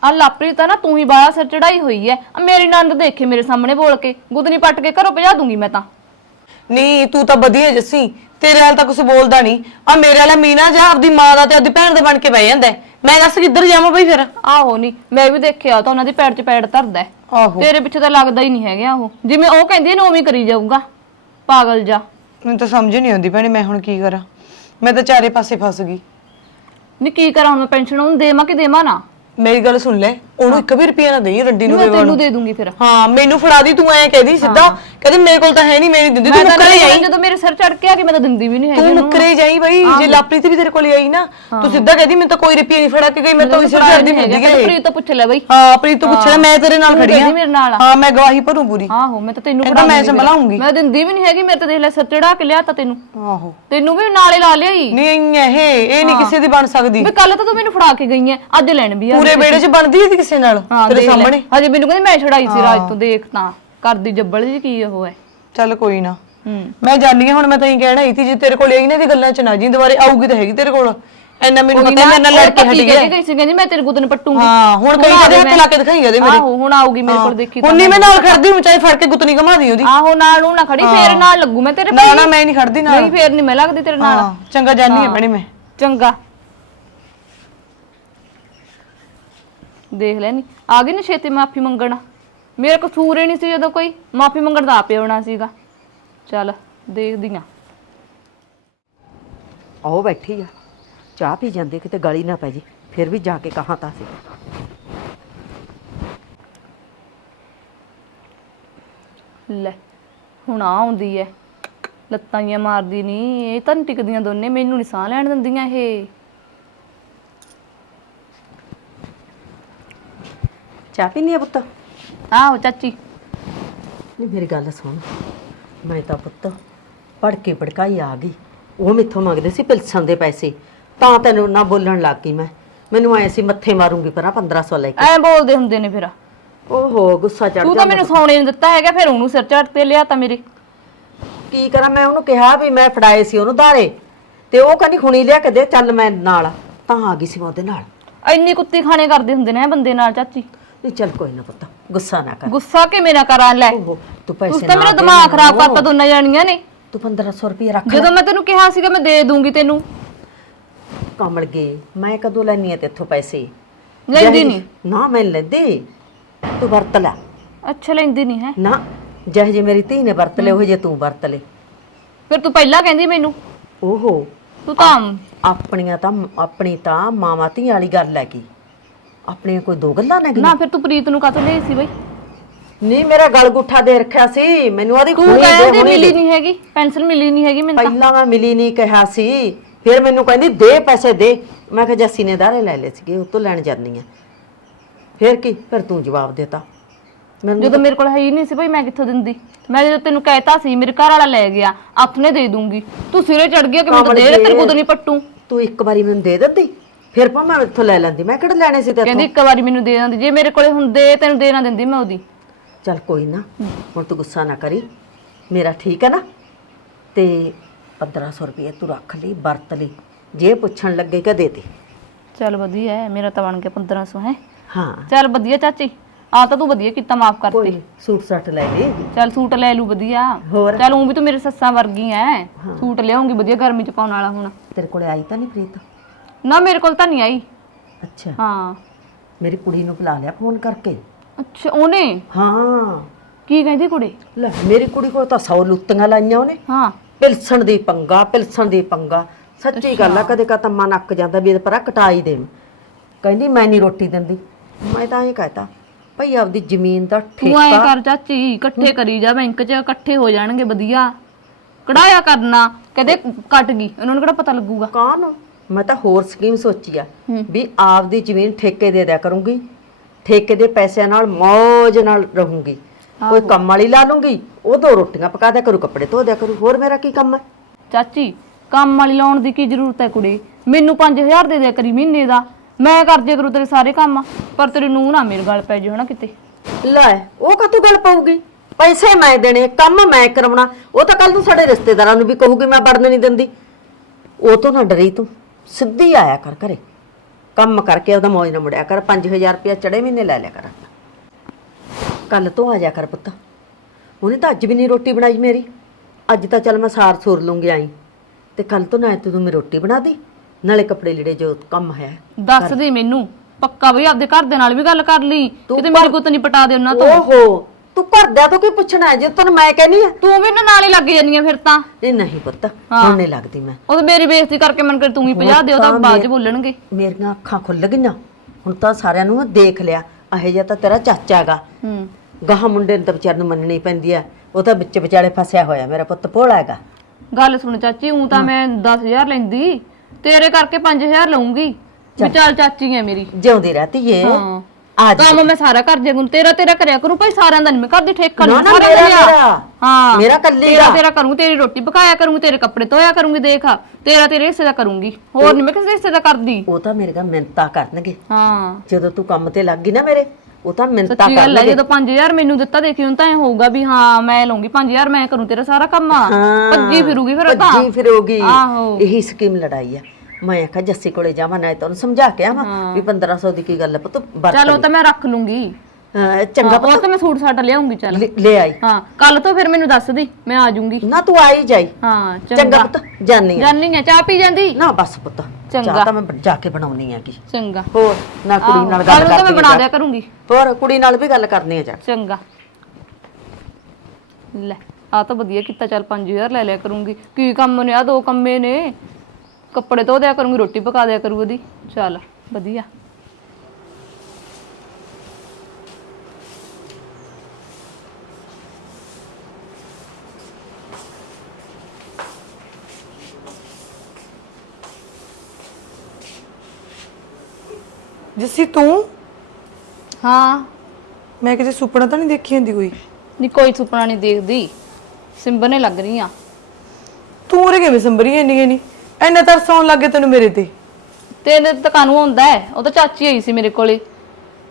ਆ ਲਾਪਰੀ ਤਾਂ ਨਾ ਤੂੰ ਹੀ ਬਾਹਲਾ ਸਿਰ ਚੜਾਈ ਹੋਈ ਐ। ਆ ਮੇਰੀ ਨੰਦ ਦੇਖੇ ਮੇਰੇ ਸਾਹਮਣੇ ਬੋਲ ਕੇ ਗੁੱਦਨੀ ਪੱਟ ਕੇ ਘਰੋਂ ਭਜਾ ਦੂੰਗੀ ਮੈਂ ਤਾਂ। ਨਹੀਂ ਤੂੰ ਤਾਂ ਵਧੀਆ ਜੱਸੀ ਤੇਰੇ ਨਾਲ ਤਾਂ ਕੁਝ ਬੋਲਦਾ ਨਹੀਂ ਆ ਮੇਰੇ ਵਾਲਾ ਮੀਨਾ ਜਾ ਆਪਦੀ ਮਾਂ ਦਾ ਤੇ ਆਪਦੀ ਭੈਣ ਦਾ ਬਣ ਕੇ ਬਹਿ ਜਾਂਦਾ ਹੈ। ਮੈਂ ਦੱਸ ਕਿੱਧਰ ਜਾਵਾਂ ਬਈ ਫਿਰ? ਆਹੋ ਨਹੀਂ ਮੈਂ ਵੀ ਦੇਖਿਆ ਤਾਂ ਉਹਨਾਂ ਦੀ ਪੈਰ 'ਚ ਪੈਰ ਧਰਦਾ ਹੈ। ਆਹੋ। ਤੇਰੇ ਪਿੱਛੇ ਤਾਂ ਲੱਗਦਾ ਹੀ ਨਹੀਂ ਹੈਗਾ ਉਹ। ਜਿਵੇਂ ਉਹ ਕਹਿੰਦੀ ਨੇ ਉਵੇਂ ਹੀ ਕਰੀ ਜਾਊਗਾ। ਪਾਗਲ ਜਾ। ਮੈਨੂੰ ਤਾਂ ਸਮਝ ਨਹੀਂ ਆਉਂਦੀ ਭੈਣੇ ਮੈਂ ਹੁਣ ਕੀ ਕਰਾਂ। ਮੈਂ ਤਾਂ ਚਾਰੇ ਪਾਸੇ ਫਸ ਗਈ। ਨੀ ਕੀ ਕਰਾਂ ਹੁਣ ਮੈਂ ਪੈਨਸ਼ਨ ਉਹਨੂੰ ਦੇਵਾਂ ਕਿ ਦੇਵਾਂ ਨਾ? ਮੇਰੀ ਗੱਲ ਸੁਣ ਲੈ। ਉਹਨੂੰ ਇੱਕ ਵੀ ਰੁਪਿਆ ਨਾ ਦੇਈ ਰੰਡੀ ਨੂੰ ਮੈਂ ਤੈਨੂੰ ਦੇ ਦੂੰਗੀ ਫਿਰ। ਹਾਂ ਮੈਨੂੰ ਫੜਾ ਦੀ ਤੂੰ ਐਂ ਕਹਿਦੀ ਸਿੱਧਾ। ਕਹਿੰਦੀ ਮੇਰੇ ਕੋਲ ਤਾਂ ਹੈ ਨਹੀਂ ਮੇਰੀ ਦਿੰਦੀ ਤੂੰ ਮੈਂ ਤਾਂ ਮੁੱਕਰੇ ਜਾਈ। ਜਦੋਂ ਮੇਰੇ ਸਿਰ ਚੜ ਕੇ ਆ ਕੇ ਮੈਂ ਤਾਂ ਦਿੰਦੀ ਵੀ ਨਹੀਂ ਹੈਗੀ ਤੂੰ ਮੁੱਕਰੇ ਜਾਈ ਬਈ ਜੇ ਲਾਪ੍ਰੀਤ ਵੀ ਤੇਰੇ ਕੋਲ ਆਈ ਨਾ ਤੂੰ ਸਿੱਧਾ ਕਹਿਦੀ ਮੈਨੂੰ ਤਾਂ ਕੋਈ ਰੁਪਿਆ ਨਹੀਂ ਫੜਾ ਕੇ ਗਈ ਮੈਂ ਤਾਂ ਉਹੀ ਸਿਰ ਚੜਦੀ ਫਿਰਦੀ ਗਈ ਪ੍ਰੀਤ ਤੋਂ ਪੁੱਛ ਲੈ ਬਈ। ਹਾਂ ਪ੍ਰੀਤ ਤੂੰ ਪੁੱਛ ਲੈ ਮੈਂ ਤੇਰੇ ਨਾਲ ਖੜੀ ਆ ਮੇਰੇ ਨਾਲ ਆ। ਹਾਂ ਮੈਂ ਗਵਾਹੀ ਭਰੂ ਪੂਰੀ। ਆਹੋ ਮੈਂ ਤਾਂ ਤੈਨੂੰ ਤਾਂ ਮੈਂ। ਸੰਭਲਾਉਂਗੀ। ਮੈਂ ਦਿੰਦੀ ਵੀ ਨਹੀਂ ਹੈਗੀ ਮੇਰੇ ਤਾਂ ਦੇਖ ਲੈ ਸਿਰ ਚੜਾ ਕੇ ਲਿਆ ਤਾਂ ਤੈਨੂੰ। ਆਹੋ। ਤੈਨੂੰ ਵੀ ਨਾਲੇ ਲਾ ਲਿਆ ਹੀ ਨਹੀਂ ਇਹ ਇਹ ਨਹੀਂ ਕਿਸੇ ਦੀ ਬਣ ਸਕਦੀ। ਵੀ ਕੱਲ ਤਾਂ ਤੂੰ ਮੈਨੂੰ ਫੜਾ ਕੇ ਗਈ ਐ ਅੱਜ ਲੈਣ ਵੀ ਆ। ਪੂਰੇ ਵਿਹੜੇ 'ਚ ਬਣਦੀ ਹੈ ਕਿਸੇ ਨਾਲ? ਹਾਂ ਤੇਰੇ ਦੇਖ ਲੈ। ਸਾਹਮਣੇ? ਹਜੇ ਮੈਨੂੰ ਕਹਿੰਦੀ ਮੈਂ ਛੜਾਈ ਸੀ ਰਾਜ ਤੋਂ ਦੇਖ ਤਾਂ। ਕਰਦੀ ਜੱਬਲ ਜੀ ਕੀ ਉਹ ਹੈ। ਚੱਲ ਕੋਈ ਨਾ। ਹੂੰ। ਮੈਂ ਜਾਣੀ ਹੁਣ ਮੈਂ ਤਾਂ ਇਹ ਕਹਿਣਾ ਹੀ ਸੀ ਜੇ ਤੇਰੇ ਕੋਲ ਆਈ ਨਾ ਦੀ ਗੱਲਾਂ 'ਚ ਨਾ ਜੀ ਦੁਬਾਰੇ ਆਊਗੀ ਤਾਂ ਹੈਗੀ ਤੇਰੇ ਕੋਲ। ਐਨਾ ਮੈਨੂੰ ਪਤਾ ਮੇਰੇ ਨਾਲ ਲੜ ਕੇ ਹਟ ਗਈ ਸੀ ਕਹਿੰਦੀ ਮੈਂ ਤੇਰੇ ਗੁੱਦਨ ਪੱਟੂਗੀ। ਹਾਂ ਹੁਣ ਕਈ ਕਦੇ ਹੱਥ ਲਾ ਕੇ ਦਿਖਾਈ ਗਏ ਮੇਰੇ। ਆਹੋ ਹੁਣ ਆਊਗੀ ਮੇਰੇ ਕੋਲ ਦੇਖੀ ਹੁਣ ਨਹੀਂ ਮੈਂ ਨਾਲ ਖੜਦੀ ਹੂੰ ਚਾਹੇ ਫੜ ਕੇ ਗੁੱਤਨੀ ਘਮਾ ਦੀ ਉਹਦੀ। ਆਹੋ ਨਾਲ ਨੂੰ ਨਾ ਖੜੀ ਫੇਰ ਨਾਲ ਲੱਗੂ ਮੈਂ ਤੇਰੇ ਨਾ ਨਾ ਮੈਂ ਨਹੀਂ ਖੜਦੀ ਨਾਲ। ਨਹੀਂ ਫੇਰ ਨਹੀਂ ਮੈਂ ਲੱਗਦੀ ਤੇਰੇ ਨਾਲ। ਹਾਂ ਚੰਗਾ ਜਾਨੀ ਹੈ। ਭੈਣੇ ਮੈਂ। ਚੰਗਾ। ਦੇਖ ਲੈ ਨੀ। ਆ ਗਈ ਨੀ ਛੇਤੀ ਮਾਫੀ ਮੰਗਣ। ਮੇਰੇ ਕਸੂਰ ਹੀ ਨਹੀਂ ਸੀ ਜਦੋਂ ਕੋਈ ਮਾਫੀ ਮੰਗਣ ਦਾ ਆਪੇ ਆਉਣਾ ਸੀਗਾ। ਚੱਲ ਦੇਖਦੀ ਆਂ। ਆਓ ਬੈਠੀ ਆ। ਚਾਹ ਪੀ ਜਾਂਦੇ ਕਿਤੇ ਗਲੀ ਨਾ ਪੈ ਜੇ। ਫਿਰ ਵੀ ਜਾ ਕੇ ਕਹਾਂ ਤਾਂ ਸੀ। ਲੈ ਹੁਣ ਆ ਆਉਂਦੀ ਐ। ਲੱਤਾਂ ਹੀ ਮਾਰਦੀ ਨਹੀਂ ਇਹ ਤਾਂ ਨੀ ਟਿਕਦੀਆਂ ਦੋਨੇ। ਮੈਨੂੰ ਨਹੀਂ ਸਾਹ ਲੈਣ ਦਿੰਦੀਆਂ ਇਹ। ਚਾਹ ਪੀਨੀ ਆ ਪੁੱਤ? ਆਹੋ ਚਾਚੀ। ਨਹੀਂ ਮੇਰੀ ਗੱਲ ਸੁਣ। ਮੈਂ ਤਾਂ ਪੁੱਤ ਪੜ ਕੇ ਭੜਕਾਈ ਆ ਗਈ। ਉਹ ਮੈਥੋਂ ਮੰਗਦੇ ਸੀ ਪਿਲਸਣ ਦੇ ਪੈਸੇ। ਤਾਂ ਤੈਨੂੰ ਨਾ ਬੋਲਣ ਲੱਗ ਗਈ ਮੈਂ। ਮੈਨੂੰ ਐ ਸੀ ਮੱਥੇ ਮਾਰੂੰਗੀ ਪਰਾਂ 1500 ਲੈ ਕੇ। ਐ ਬੋਲਦੇ ਹੁੰਦੇ ਨੇ ਫਿਰ। ਓਹੋ ਗੁੱਸਾ ਚੜ ਤੂੰ ਤਾਂ ਮੈਨੂੰ ਸੌਣੇ ਨਹੀਂ ਦਿੱਤਾ ਹੈਗਾ ਫਿਰ ਉਹਨੂੰ ਸਿਰ ਝੜ ਤੇ ਲਿਆ ਤਾਂ ਮੇਰੇ। ਕੀ ਕਰਾਂ ਮੈਂ ਉਹਨੂੰ ਕਿਹਾ ਵੀ ਮੈਂ ਫੜਾਏ ਸੀ ਉਹਨੂੰ ਧਾਰੇ ਤੇ ਉਹ ਕਹਿੰਦੀ ਹੁਣੀ ਲਿਆ ਕੇ ਦੇ ਚੱਲ ਮੈਂ ਨਾਲ। ਤਾਂ ਆ ਗਈ ਸੀ ਮੈਂ ਉਹਦੇ ਨਾਲ। ਇੰਨੀ ਕੁੱਤੀ ਖਾਣੇ ਕਰਦੇ ਹੁੰਦੇ ਨੇ ਬੰਦੇ ਨਾਲ ਚਾਚੀ। ਨਹੀਂ ਚੱਲ ਕੋਈ ਨਾ ਪੁੱਤ ਗੁੱਸਾ ਨਾ ਕਰ। ਗੁੱਸਾ ਕਿ ਮੇਰਾ ਕਰਾਂ ਲੈ। ਓਹੋ ਤੂੰ ਤੂੰ ਪੈਸੇ ਤਾਂ ਨਾ ਮੇਰਾ ਦੇ ਦਿਮਾਗ ਖਰਾਬ। ਕਰਤਾ ਦੋਨਾਂ ਜਾਣੀਆਂ ਨੇ। ਤੂੰ 1500 ਰੁਪਏ ਰੱਖ ਲੈ। ਜਦੋਂ ਮੈਂ ਤੈਨੂੰ ਕਿਹਾ ਸੀਗਾ ਮੈਂ ਦੇ ਦੂੰਗੀ ਤੈਨੂੰ। ਕਮਲ ਗਏ ਮੈਂ ਕਦੋਂ ਲੈਣੀ ਹੈ ਤੇਥੋਂ ਪੈਸੇ? ਲੈਂਦੀ ਜਿਹੇ- ਨਹੀਂ ਨਾ ਮੈਂ ਲੈਂਦੀ। ਤੂੰ ਵਰਤ ਲੈ। ਅੱਛਾ ਲੈਂਦੀ ਨਹੀਂ ਹੈ। ਨਾ ਜਿਹੇ ਜੇ ਮੇਰੀ ਧੀ ਨੇ ਵਰਤ ਲਏ ਉਹ ਜੇ ਤੂੰ ਵਰਤ ਲੈ। ਫਿਰ ਤੂੰ ਪਹਿਲਾਂ ਕਹਿੰਦੀ ਮੈਨੂੰ? ਓਹੋ। ਤੂੰ ਤਾਂ ਆਪਣੀਆਂ ਤਾਂ ਆਪਣੀ ਤਾਂ ਮਾਵਾਂ ਧੀ ਵਾਲੀ ਗੱਲ ਹੈਗੀ। ਆਪਣੀਆਂ ਕੋਈ ਦੋ ਗੱਲਾਂ ਨੇ ਨਾ ਫਿਰ ਤੂੰ ਪ੍ਰੀਤ ਨੂੰ ਕਾਹਤੋਂ ਲਈ ਸੀ ਬਈ? ਨਹੀਂ ਮੇਰਾ ਗਲ ਗੁੱਠਾ ਦੇ ਰੱਖਿਆ ਸੀ। ਮੈਨੂੰ ਉਹਦੀ ਤੂੰ ਕਹਿੰਦੀ ਮਿਲੀ। ਨਹੀਂ ਹੈਗੀ ਪੈਨਸਲ ਮਿਲੀ ਨਹੀਂ ਹੈਗੀ ਮੈਨੂੰ ਤਾਂ। ਪਹਿਲਾਂ ਮੈਂ ਮਿਲੀ ਨਹੀਂ ਕਿਹਾ ਸੀ। ਫਿਰ ਮੈਨੂੰ ਕਹਿੰਦੀ ਦੇ ਪੈਸੇ ਦੇ। ਮੈਂ ਕਿਹਾ ਜੱਸੀ ਨੇ ਦਾਰੇ ਲੈ ਲਏ ਸੀਗੇ ਉਹ ਤੋਂ ਲੈਣ ਜਾਂਦੀ ਆ। ਫਿਰ ਕੀ? ਫਿਰ ਤੂੰ ਜਵਾਬ ਦੇਤਾ। ਮੈਨੂੰ ਜਦੋਂ ਮੇਰੇ ਕੋਲ ਹੈ ਹੀ ਨਹੀਂ ਸੀ ਬਈ ਮੈਂ ਕਿੱਥੋਂ ਦਿੰਦੀ? ਮੈਂ ਜਦੋਂ ਤੈਨੂੰ ਕਹਿਤਾ ਸੀ ਮੇਰੇ ਘਰ ਵਾਲਾ ਲੈ ਗਿਆ ਆਪਣੇ ਦੇ ਦੂੰਗੀ। ਤੂੰ ਸਿਰੇ ਚੜ ਗਿਆ ਕਿ ਮੈਂ ਤਾਂ ਦੇ ਦੇ, ਤੇਰੇ ਕੋਲ ਨਹੀਂ ਪੱਟੂ। ਤੂੰ ਇੱਕ ਵਾਰੀ ਮੈਨੂੰ ਦੇ ਦਿੰਦੀ? ਫਿਰ ਪਾ ਮੈਂ ਇੱਥੋਂ ਲੈ ਲੈਂਦੀ ਮੈਂ ਕਿਹੜਾ ਲੈਣੇ ਸੀ ਤੇ ਕਹਿੰਦੀ ਇੱਕ ਵਾਰੀ ਮੈਨੂੰ ਦੇ ਦਿੰਦੀ ਜੇ ਮੇਰੇ ਕੋਲੇ ਹੁੰਦੇ ਤੈਨੂੰ ਦੇ ਨਾ ਦਿੰਦੀ ਮੈਂ ਉਹਦੀ। ਚੱਲ ਕੋਈ ਨਾ ਹੁਣ ਤੂੰ ਗੁੱਸਾ ਨਾ ਕਰੀ। ਮੇਰਾ ਠੀਕ ਹੈ ਨਾ? ਤੇ 1500 ਰੁਪਏ ਤੂੰ ਰੱਖ ਲਈ ਵਰਤ ਲਈ। ਜੇ ਪੁੱਛਣ ਲੱਗੇ ਕਿ ਦੇ ਦੇ। ਚੱਲ ਵਧੀਆ ਹੈ ਮੇਰਾ ਤਾਂ ਬਣ ਗਿਆ 1500 ਹੈ? ਹਾਂ। ਚੱਲ ਵਧੀਆ ਚਾਚੀ ਆ ਤਾਂ ਤੂੰ ਵਧੀਆ ਕੀਤਾ ਮਾਫ ਕਰਤੀ ਕੋਈ ਸੂਟ ਸੱਟ ਲੈ ਲਈ। ਚੱਲ ਸੂਟ ਲੈ ਲੂ ਵਧੀਆ। ਹੋਰ? ਚੱਲ ਉਹ ਵੀ ਤੂੰ ਮੇਰੇ ਸੱਸਾਂ ਵਰਗੀ ਐ। ਸੂਟ ਲਿਆਉਂਗੀ ਵਧੀਆ ਗਰਮੀ ਚ ਪਾਉਣ ਵਾਲਾ ਹੁਣ। ਤੇਰੇ ਕੋਲੇ ਆਈ ਤਾਂ ਨਹੀਂ ਪ੍ਰੀਤ? ਨਾ ਮੇਰੇ ਕੋਲ ਤਾਂ ਨਹੀਂ ਆਈ। ਅੱਛਾ। ਹਾਂ। ਮੇਰੀ ਕੁੜੀ ਨੂੰ ਬੁਲਾ ਲਿਆ ਫੋਨ ਕਰਕੇ। ਅੱਛਾ ਉਹਨੇ? ਹਾਂ। ਕੀ ਕਹਿੰਦੀ ਕੁੜੀ? ਲੈ ਮੇਰੀ ਕੁੜੀ ਕੋਲ ਤਾਂ 100 ਲੁੱਤੀਆਂ ਲਾਈਆਂ ਉਹਨੇ। ਹਾਂ। ਪਿਲਸਣ ਦੀ ਪੰਗਾ ਪਿਲਸਣ ਦੀ ਪੰਗਾ। ਸੱਚੀ ਗੱਲ ਆ ਕਦੇ ਕਾ ਤਾਂ ਮਨ ਅੱਕ ਜਾਂਦਾ ਵੀ ਇਹਦੇ ਪਰਾਂ ਕਟਾਈ ਦੇ ਕਹਿੰਦੀ ਮੈਂ ਨਹੀਂ ਰੋਟੀ ਦਿੰਦੀ। ਮੈਂ ਤਾਂ ਇਹ ਕਹਤਾ ਭਈ ਆਪਦੀ ਜ਼ਮੀਨ ਦਾ ਤੂੰ ਐ ਠੇਕਾ ਕਰ ਚਾਚੀ ਇਕੱਠੇ ਕਰੀ ਜਾ ਬੈਂਕ 'ਚ ਇਕੱਠੇ ਹੋ ਜਾਣਗੇ ਵਧੀਆ। ਕਢਾਇਆ ਕਰਨਾ ਕਦੇ ਕੱਟ ਗਈ ਉਹਨਾਂ ਨੂੰ ਕਿਹੜਾ ਪਤਾ ਲੱਗੂਗਾ? ਕਾਹਨ? ਮੈਂ ਤਾਂ ਹੋਰ ਸਕੀਮ ਸੋਚੀ ਆ ਵੀ ਆਪਦੀ ਜ਼ਮੀਨ ਠੇਕੇ ਦੇ ਦਿਆ ਕਰੂੰਗੀ ਠੇਕੇ ਦੇ ਪੈਸਿਆਂ ਨਾਲ ਮौज ਨਾਲ ਰਹੂੰਗੀ। ਕੋਈ ਕੰਮ ਵਾਲੀ ਲਾ ਲੂੰਗੀ ਉਹ ਦੋ ਰੋਟੀਆਂ ਪਕਾ ਦਿਆ ਕਰੂ ਕੱਪੜੇ ਧੋ ਦਿਆ ਕਰੂ ਹੋਰ ਮੇਰਾ ਕੀ ਕੰਮ ਹੈ ਚਾਚੀ ਕੰਮ ਵਾਲੀ ਲਾਉਣ ਦੀ ਕੀ ਜ਼ਰੂਰਤ ਹੈ ਕੁੜੀ? ਮੈਨੂੰ 5000 ਦੇ ਦਿਆ ਕਰੀ ਮਹੀਨੇ ਦਾ। ਮੈਂ ਕਰ ਜੇ ਕਰੂ ਤੇਰੇ ਸਾਰੇ ਕੰਮ ਪਰ ਤੇਰੀ ਨੂੰ ਨਾ ਮੇਰੇ ਗੱਲ ਪੈ ਜੇ ਹਨਾ ਕਿਤੇ। ਲੈ ਉਹ ਕਾਤੋਂ ਗੱਲ ਪਾਉਗੀ ਪੈਸੇ ਮੈਂ ਦੇਣੇ ਕੰਮ ਮੈਂ ਕਰਾਉਣਾ ਉਹ ਤਾਂ ਕੱਲ ਨੂੰ ਸਾਡੇ ਰਿਸ਼ਤੇਦਾਰਾਂ ਨੂੰ ਵੀ ਕਹੂਗੀ ਮੈਂ ਵੜਨ ਨਹੀਂ ਦਿੰਦੀ। ਉਹ ਤੋਂ ਨਾ ਡਰੀ ਤੂੰ। ਸਿੱਧੀ ਆਇਆ ਕਰ ਘਰੇ। ਕੰਮ ਕਰਕੇ ਉਹਦਾ ਮੌਜ ਨਾ ਮੁੜਿਆ ਕਰ 5000 ਰੁਪਇਆ ਚੜੇ ਮਹੀਨੇ ਲੈ ਲਿਆ ਕਰ ਕੱਲ ਤੋਂ ਆ ਜਾ ਕਰ ਪੁੱਤ। ਉਹਨੇ ਤਾਂ ਅੱਜ ਵੀ ਨਹੀਂ ਰੋਟੀ ਬਣਾਈ ਮੇਰੀ। ਅੱਜ ਤਾਂ ਚੱਲ ਮੈਂ ਸਾਰ ਸੂਰ ਲੂੰਗੀ ਆਈ। ਤੇ ਕੱਲ ਤੋਂ ਨਾ ਤੂੰ ਤੂੰ ਮੇਰੀ ਰੋਟੀ ਬਣਾ ਦੀ ਨਾਲੇ ਕੱਪੜੇ ਲੀੜੇ ਜੋ ਕੰਮ ਹੈ। ਦੱਸ ਦੇ ਮੈਨੂੰ ਪੱਕਾ ਬਈ ਆਪਦੇ ਘਰ ਦੇ ਨਾਲ ਵੀ ਗੱਲ ਕਰ ਲਈ। ਕਿਤੇ ਮੇਰੀ ਗੁੱਤ ਨਹੀਂ ਪਟਾ ਦੇ ਉਹਨਾਂ ਤੋਂ। ਓਹੋ ਤੂੰ ਘਰਦਿਆਂ ਤੋਂ ਕੀ ਪੁੱਛਣਾ ਹੈ? ਜੇ ਤੈਨੂੰ ਮੈਂ ਕਹਿਨੀ ਆ। ਤੂੰ ਵੀ ਨਾ ਨਾਲ ਹੀ ਲੱਗ ਜਾਨੀ ਆ ਫਿਰ ਤਾਂ। ਨਹੀਂ ਨਹੀਂ ਪੁੱਤ ਹੁਣ ਨਹੀਂ ਲੱਗਦੀ ਮੈਂ। ਉਹ ਤਾਂ ਮੇਰੀ ਬੇਇੱਜ਼ਤੀ ਕਰਕੇ ਮਨ ਕਰ ਤੂੰ ਹੀ 50 ਦਿਓ ਤਾਂ ਬਾਅਦ ਚ ਬੋਲਣਗੇ। ਮੇਰੀਆਂ ਅੱਖਾਂ ਖੁੱਲ ਗਈਆਂ। ਹੁਣ ਤਾਂ ਸਾਰਿਆਂ ਨੂੰ ਦੇਖ ਲਿਆ। ਇਹੋ ਜਿਹਾ ਤਾਂ ਤੇਰਾ ਚਾਚਾ ਹੈਗਾ। ਹੂੰ। ਗਾਹ ਮੁੰਡੇ ਨੂੰ ਤਾਂ ਵਿਚਾਰ ਨੂੰ ਮੰਨਣੀ ਪੈਂਦੀ ਆ। ਉਹ ਤਾਂ ਵਿੱਚ ਵਿਚਾਲੇ ਫਸਿਆ ਹੋਇਆ ਮੇਰਾ ਪੁੱਤ ਭੋਲਾ ਹੈਗਾ। ਗੱਲ ਸੁਣ ਚਾਚੀ ਉਂ ਤਾਂ ਮੈਂ 10000 ਲੈਂਦੀ। ਤੇਰੇ ਕਰਕੇ 5000 ਲਊਂਗੀ। ਵੀ ਚੱਲ। ਚਾਚੀ ਹੈ ਮੇਰੀ। ਜਿਉਂਦੀ ਰਹਤੀ ਏ ਹਾਂ। ਅੱਜ। ਕੰਮ ਮੈਂ ਸਾਰਾ ਕਰ ਜੇ ਗੁੰ ਤੇਰਾ ਤੇਰਾ ਕਰਿਆ ਕਰੂੰ ਭਾਈ ਸਾਰਿਆਂ ਦਾ ਨੀ ਮੈਂ ਘਰ ਦੀ ਠੇਕਾ ਨਾ ਨਹੀਂ ਨਾ ਸਾਰਿਆਂ ਮੇਰਾ ਦਾ ਲਿਆ। ਮੇਰਾ ਹਾਂ ਮੇਰਾ ਕੱਲੀ ਤੇਰਾ ਦਾ ਤੇਰਾ ਕਰੂੰ ਤੇਰੀ ਰੋਟੀ ਪਕਾਇਆ ਕਰੂੰਗੀ ਤੇਰੇ ਕੱਪੜੇ ਧੋਇਆ ਕਰੂੰਗੀ ਦੇਖ। ਤੇਰਾ ਤੇਰੇ ਹਿੱਸੇ ਦਾ ਕਰੂੰਗੀ। ਹੋਰ ਨਹੀਂ ਮੈਂ ਕਿਸੇ ਹਿੱਸੇ ਦਾ ਕਰਦੀ। ਉਹ ਤਾਂ ਮੇਰੇ ਨਾਲ ਮਿੰਤਾ ਕਰਨਗੇ। ਹਾਂ। ਜਦੋਂ ਤੂੰ ਕੰਮ ਤੇ ਲੱਗ ਗਈ ਨਾ ਮੇਰੇ ਉਹ ਤਾਂ ਮਿੰਤਾ ਸੱਚੀ ਗੱਲ ਹੈ ਕਰਨਗੇ। ਜਦੋਂ 5000 ਮੈਨੂੰ ਦਿੱਤਾ ਦੇਖੀ ਹੁਣ ਤਾਂ ਇਹ ਹੋਊਗਾ ਵੀ ਹਾਂ ਮੈਂ ਲਊਂਗੀ 5000 ਮੈਂ ਕਰੂੰ ਤੇਰਾ ਸਾਰਾ ਕੰਮ। ਭੱਜੀ ਫਿਰੂਗੀ ਫਿਰ ਉਹ ਤਾਂ ਭੱਜੀ ਫਿਰੋਗੀ। ਆਹੋ। ਇਹੀ ਸਕੀਮ ਲੜਾਈ ਆ। ਮੈਂ ਆਖਿਆ ਜੱਸੀ ਕੋਲੇ ਜਾਵਾਂ ਨਾ ਤੁਹਾਨੂੰ ਸਮਝਾ ਕੇ ਆਵਾਂ ਵੀ 1500 ਦੀ ਕੀ ਗੱਲ ਹੈ ਪੁੱਤ ਵਰਤ ਚਲ ਤਾਂ ਮੈਂ ਰੱਖ ਲੂੰਗੀ। ਚੰਗਾ ਉਹ ਤਾਂ ਮੈਂ ਸੂਟ ਸਾਟ ਲਿਆਉਂਗੀ ਚੱਲ। ਲੈ- ਲੈ ਆਈ। ਹਾਂ ਕੱਲ ਤੋਂ ਫਿਰ ਮੈਨੂੰ ਦੱਸ ਦੀ ਮੈਂ ਆ ਜਾਊਂਗੀ ਨਾ ਤੂੰ ਆਈ ਜਾਈ। ਹਾਂ ਚੰਗਾ ਚੰਗਾ। ਪੁੱਤ ਜਾਨੀ ਆ। ਜਾਨੀ ਆ ਚਾਹ ਪੀ ਜਾਂਦੀ? ਨਾ ਬਸ ਪੁੱਤ ਚੰਗਾ। ਚਾਹ ਤਾਂ ਮੈਂ ਜਾ ਕੇ ਬਣਾਉਣੀ ਆ ਕੀ ਚੰਗਾ। ਹੋਰ ਨਾ ਕੁੜੀ ਨਾਲ ਗੱਲ ਨੂੰ ਤਾਂ ਮੈਂ ਕਰਦੀ ਬਣਾ ਆ ਦਿਆ ਕਰੂੰਗੀ। ਹੋਰ ਕੁੜੀ ਨਾਲ ਵੀ ਗੱਲ ਕਰਨੀ ਆ ਜਾ। ਚੰਗਾ। ਲੈ ਆ ਤਾਂ ਵਧੀਆ ਕੀਤਾ ਚੱਲ 5000 ਲੈ ਲਿਆ ਕਰੂੰਗੀ। ਕੀ ਕੰਮ ਨੇ ਆ ਦੋ ਕੰਮੇ ਨੇ। ਕੱਪੜੇ ਧੋ ਦਿਆ ਕਰੂੰਗੀ ਰੋਟੀ ਪਕਾ ਦਿਆ ਕਰੂ ਉਹਦੀ। ਚੱਲ ਵਧੀਆ। ਜੱਸੀ ਤੂੰ? ਹਾਂ। ਮੈਂ ਕਿਤੇ ਸੁਪਨਾ ਤਾਂ ਨਹੀਂ ਦੇਖੀ ਹੁੰਦੀ ਕੋਈ? ਨਹੀਂ ਕੋਈ ਸੁਪਨਾ ਨਹੀਂ ਦੇਖਦੀ। ਸਿੰਬਨੇ ਲੱਗ ਰਹੀ ਆ ਤੂੰ ਉਰੇ ਕਿਵੇਂ ਸੰਭਰੀ ਇੰਨੀ ਨਹੀਂ ਐਨਾ ਤਰਸ ਆਉਣ ਲੱਗੇ ਤੈਨੂੰ ਮੇਰੇ ਤੇ। ਤੇ ਤਾਂ ਕਾਨੂੰ ਆਉਂਦਾ ਹੈ? ਉਹ ਤਾਂ ਚਾਚੀ ਆਈ ਸੀ ਮੇਰੇ ਕੋਲੇ।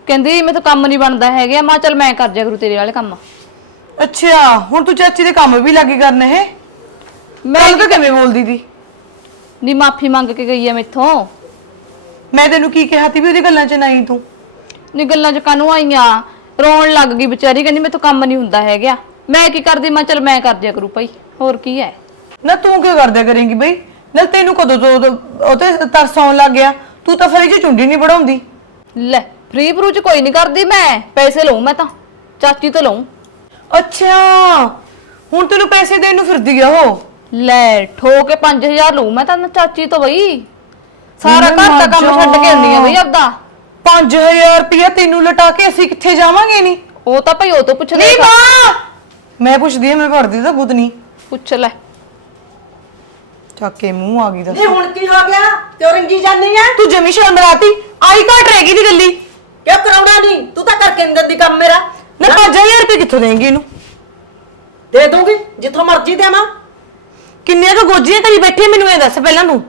ਕਹਿੰਦੀ ਮੈਂ ਤਾਂ ਕੰਮ ਨਹੀਂ ਬਣਦਾ ਹੈਗਾ। ਮੈਂ ਕਿਹਾ ਚੱਲ ਮੈਂ ਕਰ ਜਾ ਕਰੂ ਤੇਰੇ ਵਾਲੇ ਕੰਮ। ਅੱਛਾ ਹੁਣ ਤੂੰ ਚਾਚੀ ਦੇ ਕੰਮ ਵੀ ਲੱਗੀ ਕਰਨ ਇਹ? ਮੈਂ ਤਾਂ ਕਿਵੇਂ ਬੋਲਦੀ ਦੀ ਨੀ ਮਾਫੀ ਮੰਗ ਕੇ ਗਈ ਆ ਮੈਥੋਂ। ਮੈਂ ਤੈਨੂੰ ਕੀ ਕਿਹਾ ਤੀ ਵੀ ਉਹਦੀ ਗੱਲਾਂ 'ਚ ਨਹੀਂ ਤੂੰ? ਨੀ ਗੱਲਾਂ ਚ ਕਾਨੂੰ ਆਈਆਂ? ਰੋਣ ਲੱਗ ਗਈ ਵਿਚਾਰੀ। ਕਹਿੰਦੀ ਮੈਥੋਂ ਕੰਮ ਨਹੀਂ ਹੁੰਦਾ ਹੈਗਾ। ਮੈਂ ਕੀ ਕਰਦੀ? ਮੈਂ ਚੱਲ ਮੈਂ ਕਰ ਜਾ ਕਰੂ ਭਾਈ। ਹੋਰ ਕੀ ਹੈ? ਨਾ ਤੂੰ ਕੀ ਕਰਦਿਆ ਕਰੇਂਗੀ ਬਈ? ਨਾ ਤੈਨੂੰ ਕਦੋਂ ਤੋਂ ਉਹ ਤੇ ਤਰਸ ਆਉਣ ਲੱਗ ਗਿਆ। ਤੂੰ ਤਾਂ ਫਰੀ 'ਚ ਚੁੰਡੀ ਨਹੀਂ ਵੜਾਉਂਦੀ ਲੈ ਫ੍ਰੀ ਫਰੂ ਚ ਕੋਈ ਨਹੀਂ ਕਰਦੀ ਮੈਂ। ਪੈਸੇ ਲਊ ਮੈਂ ਤਾਂ। ਚਾਚੀ ਤੋਂ ਲਊ। ਅੱਛਾ ਹੁਣ ਤੈਨੂੰ ਪੈਸੇ ਦੇਣ ਨੂੰ ਫਿਰਦੀ ਆ ਉਹ। ਲੈ ਠੋ ਕੇ 5000 ਲਊ ਮੈਂ ਤਾਂ ਚਾਚੀ ਤੋਂ ਬਈ। ਸਾਰਾ ਘਰ ਦਾ ਕੰਮ ਛੱਡ ਕੇ ਆਉਂਦੀ ਆ ਬਈ। ਆਪਦਾ। 5000 ਰੁਪਇਆ ਤੈਨੂੰ ਲਟਾ ਕੇ ਅਸੀਂ ਕਿੱਥੇ ਜਾਵਾਂਗੇ ਨਹੀਂ ਉਹ ਤਾਂ ਭਾਈ ਉਹ ਤੋਂ ਪੁੱਛ ਲੈ ਨਹੀਂ ਮਾਂ! ਮੈਂ ਪੁੱਛਦੀ ਆ ਮੈਂ ਪੜਦੀ ਤਾਂ ਖੁਦ ਨਹੀਂ ਪੁੱਛ ਲੈ। ਚੱਕ ਕੇ ਮੂੰਹ ਆ ਗਈ ਦੱਸ। ਨਹੀਂ ਹੁਣ ਕੀ ਹੋ ਗਿਆ? ਕਿਉਂ ਰੰਗੀ ਜਾਨੀ ਆ? ਤੂੰ ਜਮੀ ਸ਼ਰਮ ਰਾਤੀ ਆਈ ਘਟ ਰਹੇਗੀ ਦੀ ਗੱਲੀ। ਕਿਉਂ ਕਰਾਉਣਾ ਨਹੀਂ? ਤੂੰ ਤਾਂ ਕਰਕੇ ਨਹੀਂ ਦਿੰਦੀ ਕੰਮ ਮੇਰਾ। ਨਾ 5000 ਰੁਪਏ ਕਿੱਥੋਂ ਦੇਂਗੀ ਇਹਨੂੰ? ਦੇ ਦੂੰਗੀ ਜਿੱਥੋਂ ਮਰਜ਼ੀ ਦੇਵਾਂ। ਕਿੰਨੇ ਕੁ ਗੋਜੀਆਂ ਕਰੀ ਬੈਠੀ ਆ, ਮੈਨੂੰ ਇਹ ਦੱਸ ਪਹਿਲਾਂ ਤੂੰ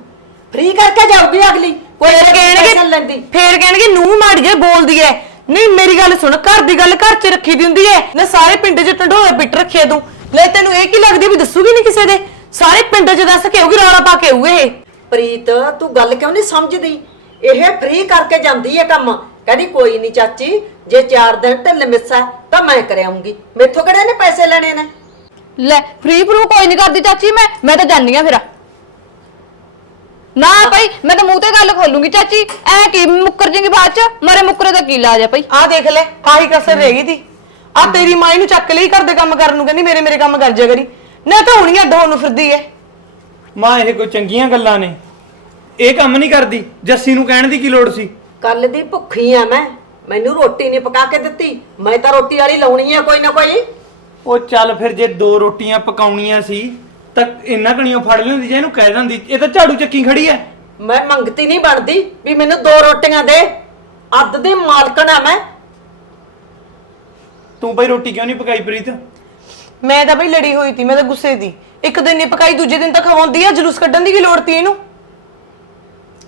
ਫ੍ਰੀ ਕਰਕੇ ਜਾਊਗੀ ਅਗਲੀ। ਕੋਈ ਫੇਰ ਪੈਸੇ ਕਹਿਣਗੇ ਫੇਰ ਕਹਿਣਗੇ ਨੂੰ ਮਾੜੀ ਜੇ ਬੋਲਦੀ ਐ। ਨਹੀਂ ਮੇਰੀ ਗੱਲ ਸੁਣ ਘਰ ਦੀ ਗੱਲ ਘਰ 'ਚ ਰੱਖੀ ਦੀ ਹੁੰਦੀ ਐ। ਨਾ ਸਾਰੇ ਪਿੰਡ 'ਚ ਢੰਡੋਰਾ ਪਿੱਟ ਰੱਖਿਆ ਤੂੰ। ਲੈ ਤੈਨੂੰ ਇਹ ਕੀ ਲੱਗਦੀ ਵੀ ਦੱਸੂਗੀ ਨਹੀਂ ਕਿਸੇ ਦੇ? ਸਾਰੇ ਪਿੰਡ 'ਚ ਦੱਸ ਕੇ ਆਊਗੀ ਰੌਲਾ ਪਾ ਕੇ ਇਹ। ਪ੍ਰੀਤ ਤੂੰ ਗੱਲ ਕਿਉਂ ਨਹੀਂ ਸਮਝਦੀ? ਇਹ ਫ੍ਰੀ ਕਰਕੇ ਜਾਂਦੀ ਹੈ ਕੰਮ। ਕਹਿੰਦੀ ਕੋਈ ਨਹੀਂ ਚਾਚੀ ਜੇ 4 ਦਿਨ ਢਿੱਲ ਮਿੱਸਾ ਤਾਂ ਮੈਂ ਕਰ ਆਉਂਗੀ ਮੈਥੋਂ ਕਿਹੜੇ ਨੇ ਪੈਸੇ ਲੈਣੇ ਨੇ? ਲੈ ਫ੍ਰੀ ਫਰੂ ਕੋਈ ਨਹੀਂ ਕਰਦੀ ਚਾਚੀ ਮੈਂ ਮੈਂ ਤਾਂ ਜਾਨੀ ਆ ਫਿਰ। ਨਾ ਭਾਈ ਮੈਂ ਤਾਂ ਮੂੰਹ ਤੇ ਗੱਲ ਖੋਲੂੰਗੀ ਚਾਚੀ। ਐ ਕੀ ਮੁੱਕਰ ਜਾਏਗੀ ਬਾਅਦ ਚ? ਮਰੇ ਮੁੱਕਰੇ ਦਾ ਕੀ ਲਾਜ ਆ ਭਾਈ? ਆਹ ਦੇਖ ਲੈ ਆਹੀ ਕਸਰ ਰਹਿ ਗਈ ਤੀ ਆ ਤੇਰੀ ਮਾਂ ਨੂੰ ਚੱਕ ਲਈ ਘਰ ਦੇ ਕੰਮ ਕਰਨ ਨੂੰ ਕਹਿੰਦੀ ਮੇਰੇ ਮੇਰੇ ਕੰਮ ਕਰ ਜਾ ਕਰੀ। ਨਾ ਤਾਂ ਹੁਣੀ ਹੋਣ ਨੂੰ ਫਿਰਦੀ ਐ। ਮਾਂ ਇਹ ਕੋਈ ਚੰਗੀਆਂ ਗੱਲਾਂ ਨੇ। ਇਹ ਕੰਮ ਨਹੀਂ ਕਰਦੀ। ਜੱਸੀ ਨੂੰ ਕਹਿਣ ਦੀ ਕੀ ਲੋੜ ਸੀ? ਕੱਲ ਦੀ ਭੁੱਖੀ ਆ ਮੈਂ। ਮੈਨੂੰ ਰੋਟੀ ਨਹੀਂ ਪਕਾ ਕੇ ਦਿੱਤੀ। ਮੈਂ ਤਾਂ ਰੋਟੀ ਵਾਲੀ ਲਾਉਣੀ ਆ ਕੋਈ ਨਾ ਕੋਈ। ਉਹ ਚੱਲ ਫਿਰ ਜੇ ਦੋ ਰੋਟੀਆਂ ਪਕਾਉਣੀਆਂ ਸੀ ਤਾਂ ਇੰਨਾ ਕਣੀਓ ਫੜ ਲੈਂਦੀ ਜੇ ਇਹਨੂੰ ਕਹਿ ਦਿੰਦੀ। ਇਹ ਤਾਂ ਝਾੜੂ ਚੱਕੀ ਖੜੀ ਐ। ਮੈਂ ਮੰਗਤੀ ਨਹੀਂ ਬਣਦੀ ਵੀ ਮੈਨੂੰ ਦੋ ਰੋਟੀਆਂ ਦੇ। ਅੱਧ ਦੀ ਮਾਲਕਣ ਆ ਮੈਂ। ਤੂੰ ਬਈ ਰੋਟੀ ਕਿਉਂ ਨਹੀਂ ਪਕਾਈ ਪ੍ਰੀਤ? ਮੈਂ ਤਾਂ ਬਈ ਲੜੀ ਹੋਈ ਤੀ ਮੈਂ ਤਾਂ ਗੁੱਸੇ ਦੀ। ਇੱਕ ਦਿਨ ਨਹੀਂ ਪਕਾਈ ਦੂਜੇ ਦਿਨ ਤਾਂ ਖਵਾਉਂਦੀ ਆ ਜਲੂਸ ਕੱਢਣ ਦੀ ਕੀ ਲੋੜ ਤੀ ਇਹਨੂੰ?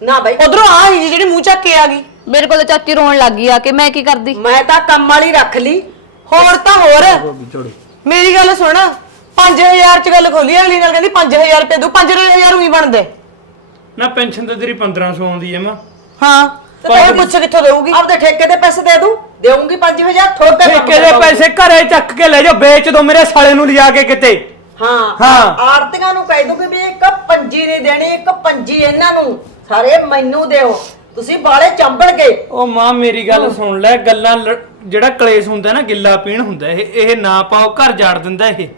ਨਾ ਬਈ। ਉਧਰੋਂ ਆ ਹੀ ਜਿਹੜੀ ਮੂੰਹ ਚੱਕ ਕੇ ਆ ਗਈ। ਮੇਰੇ ਕੋਲ ਤਾਂ ਚਾਚੀ ਰੋਣ ਲੱਗ ਗਈ ਆ ਕਿ ਮੈਂ ਕੀ ਕਰਦੀ? ਮੈਂ ਤਾਂ ਕੰਮ ਵਾਲੀ ਰੱਖ ਲਈ। ਹੋਰ ਤਾਂ ਹੋਰ। ਮੇਰੀ ਗੱਲ ਸੁਣ 5000 ਚ ਗੱਲ ਖੋਲੀ ਅਗਲੀ ਨਾਲ ਕਹਿੰਦੀ 5000 ਰੁਪਏ ਦੂ 5000 ਉਹੀ ਬਣਦੇ। ਨਾ ਪੈਨਸ਼ਨ ਤਾਂ ਤੇਰੀ 1500 ਆਉਂਦੀ ਐ ਮਾਂ। ਹਾਂ। ਹੋਰ ਪੁੱਛ ਕਿੱਥੋਂ ਦੇਊਗੀ? ਆਪਦੇ ਠੇਕੇ ਦੇ ਪੈਸੇ ਦੇ ਦੂੰ। ਦੇਉਂਗੀ 5000 ਠੋਕ ਕੇ ਠੇਕੇ ਦੇ ਪੈਸੇ ਘਰੇ ਚੱਕ ਕੇ ਲੈ ਜਾਓ ਵੇਚ ਦੋ ਮੇਰੇ ਸਾਲੇ ਨੂੰ ਲਿਜਾ ਕੇ ਕਿਤੇ। ਹਾਂ ਹਾਂ। ਆਰਤੀਆਂ ਨੂੰ ਕਹਿ ਦੂੰਗੀ ਵੀ ਇੱਕ ਪੰਜੀ ਨਹੀਂ ਦੇਣੀ ਇੱਕ ਪੰਜੀ ਇਹਨਾਂ ਨੂੰ। ਸਾਰੇ ਮੈਨੂੰ ਦਿਓ। ਤੁਸੀਂ ਬਾਲੇ ਚੰਬੜ ਗਏ। ਉਹ ਮਾਂ ਮੇਰੀ ਗੱਲ ਸੁਣ ਲੈ ਗੱਲਾਂ ਜਿਹੜਾ ਕਲੇਸ਼ ਹੁੰਦਾ ਨਾ ਗਿੱਲਾ ਪੀਣ ਹੁੰਦਾ ਇਹ ਇਹ ਨਾ ਪਾਓ ਘਰ ਜਾੜ ਦਿੰਦਾ ਇਹ।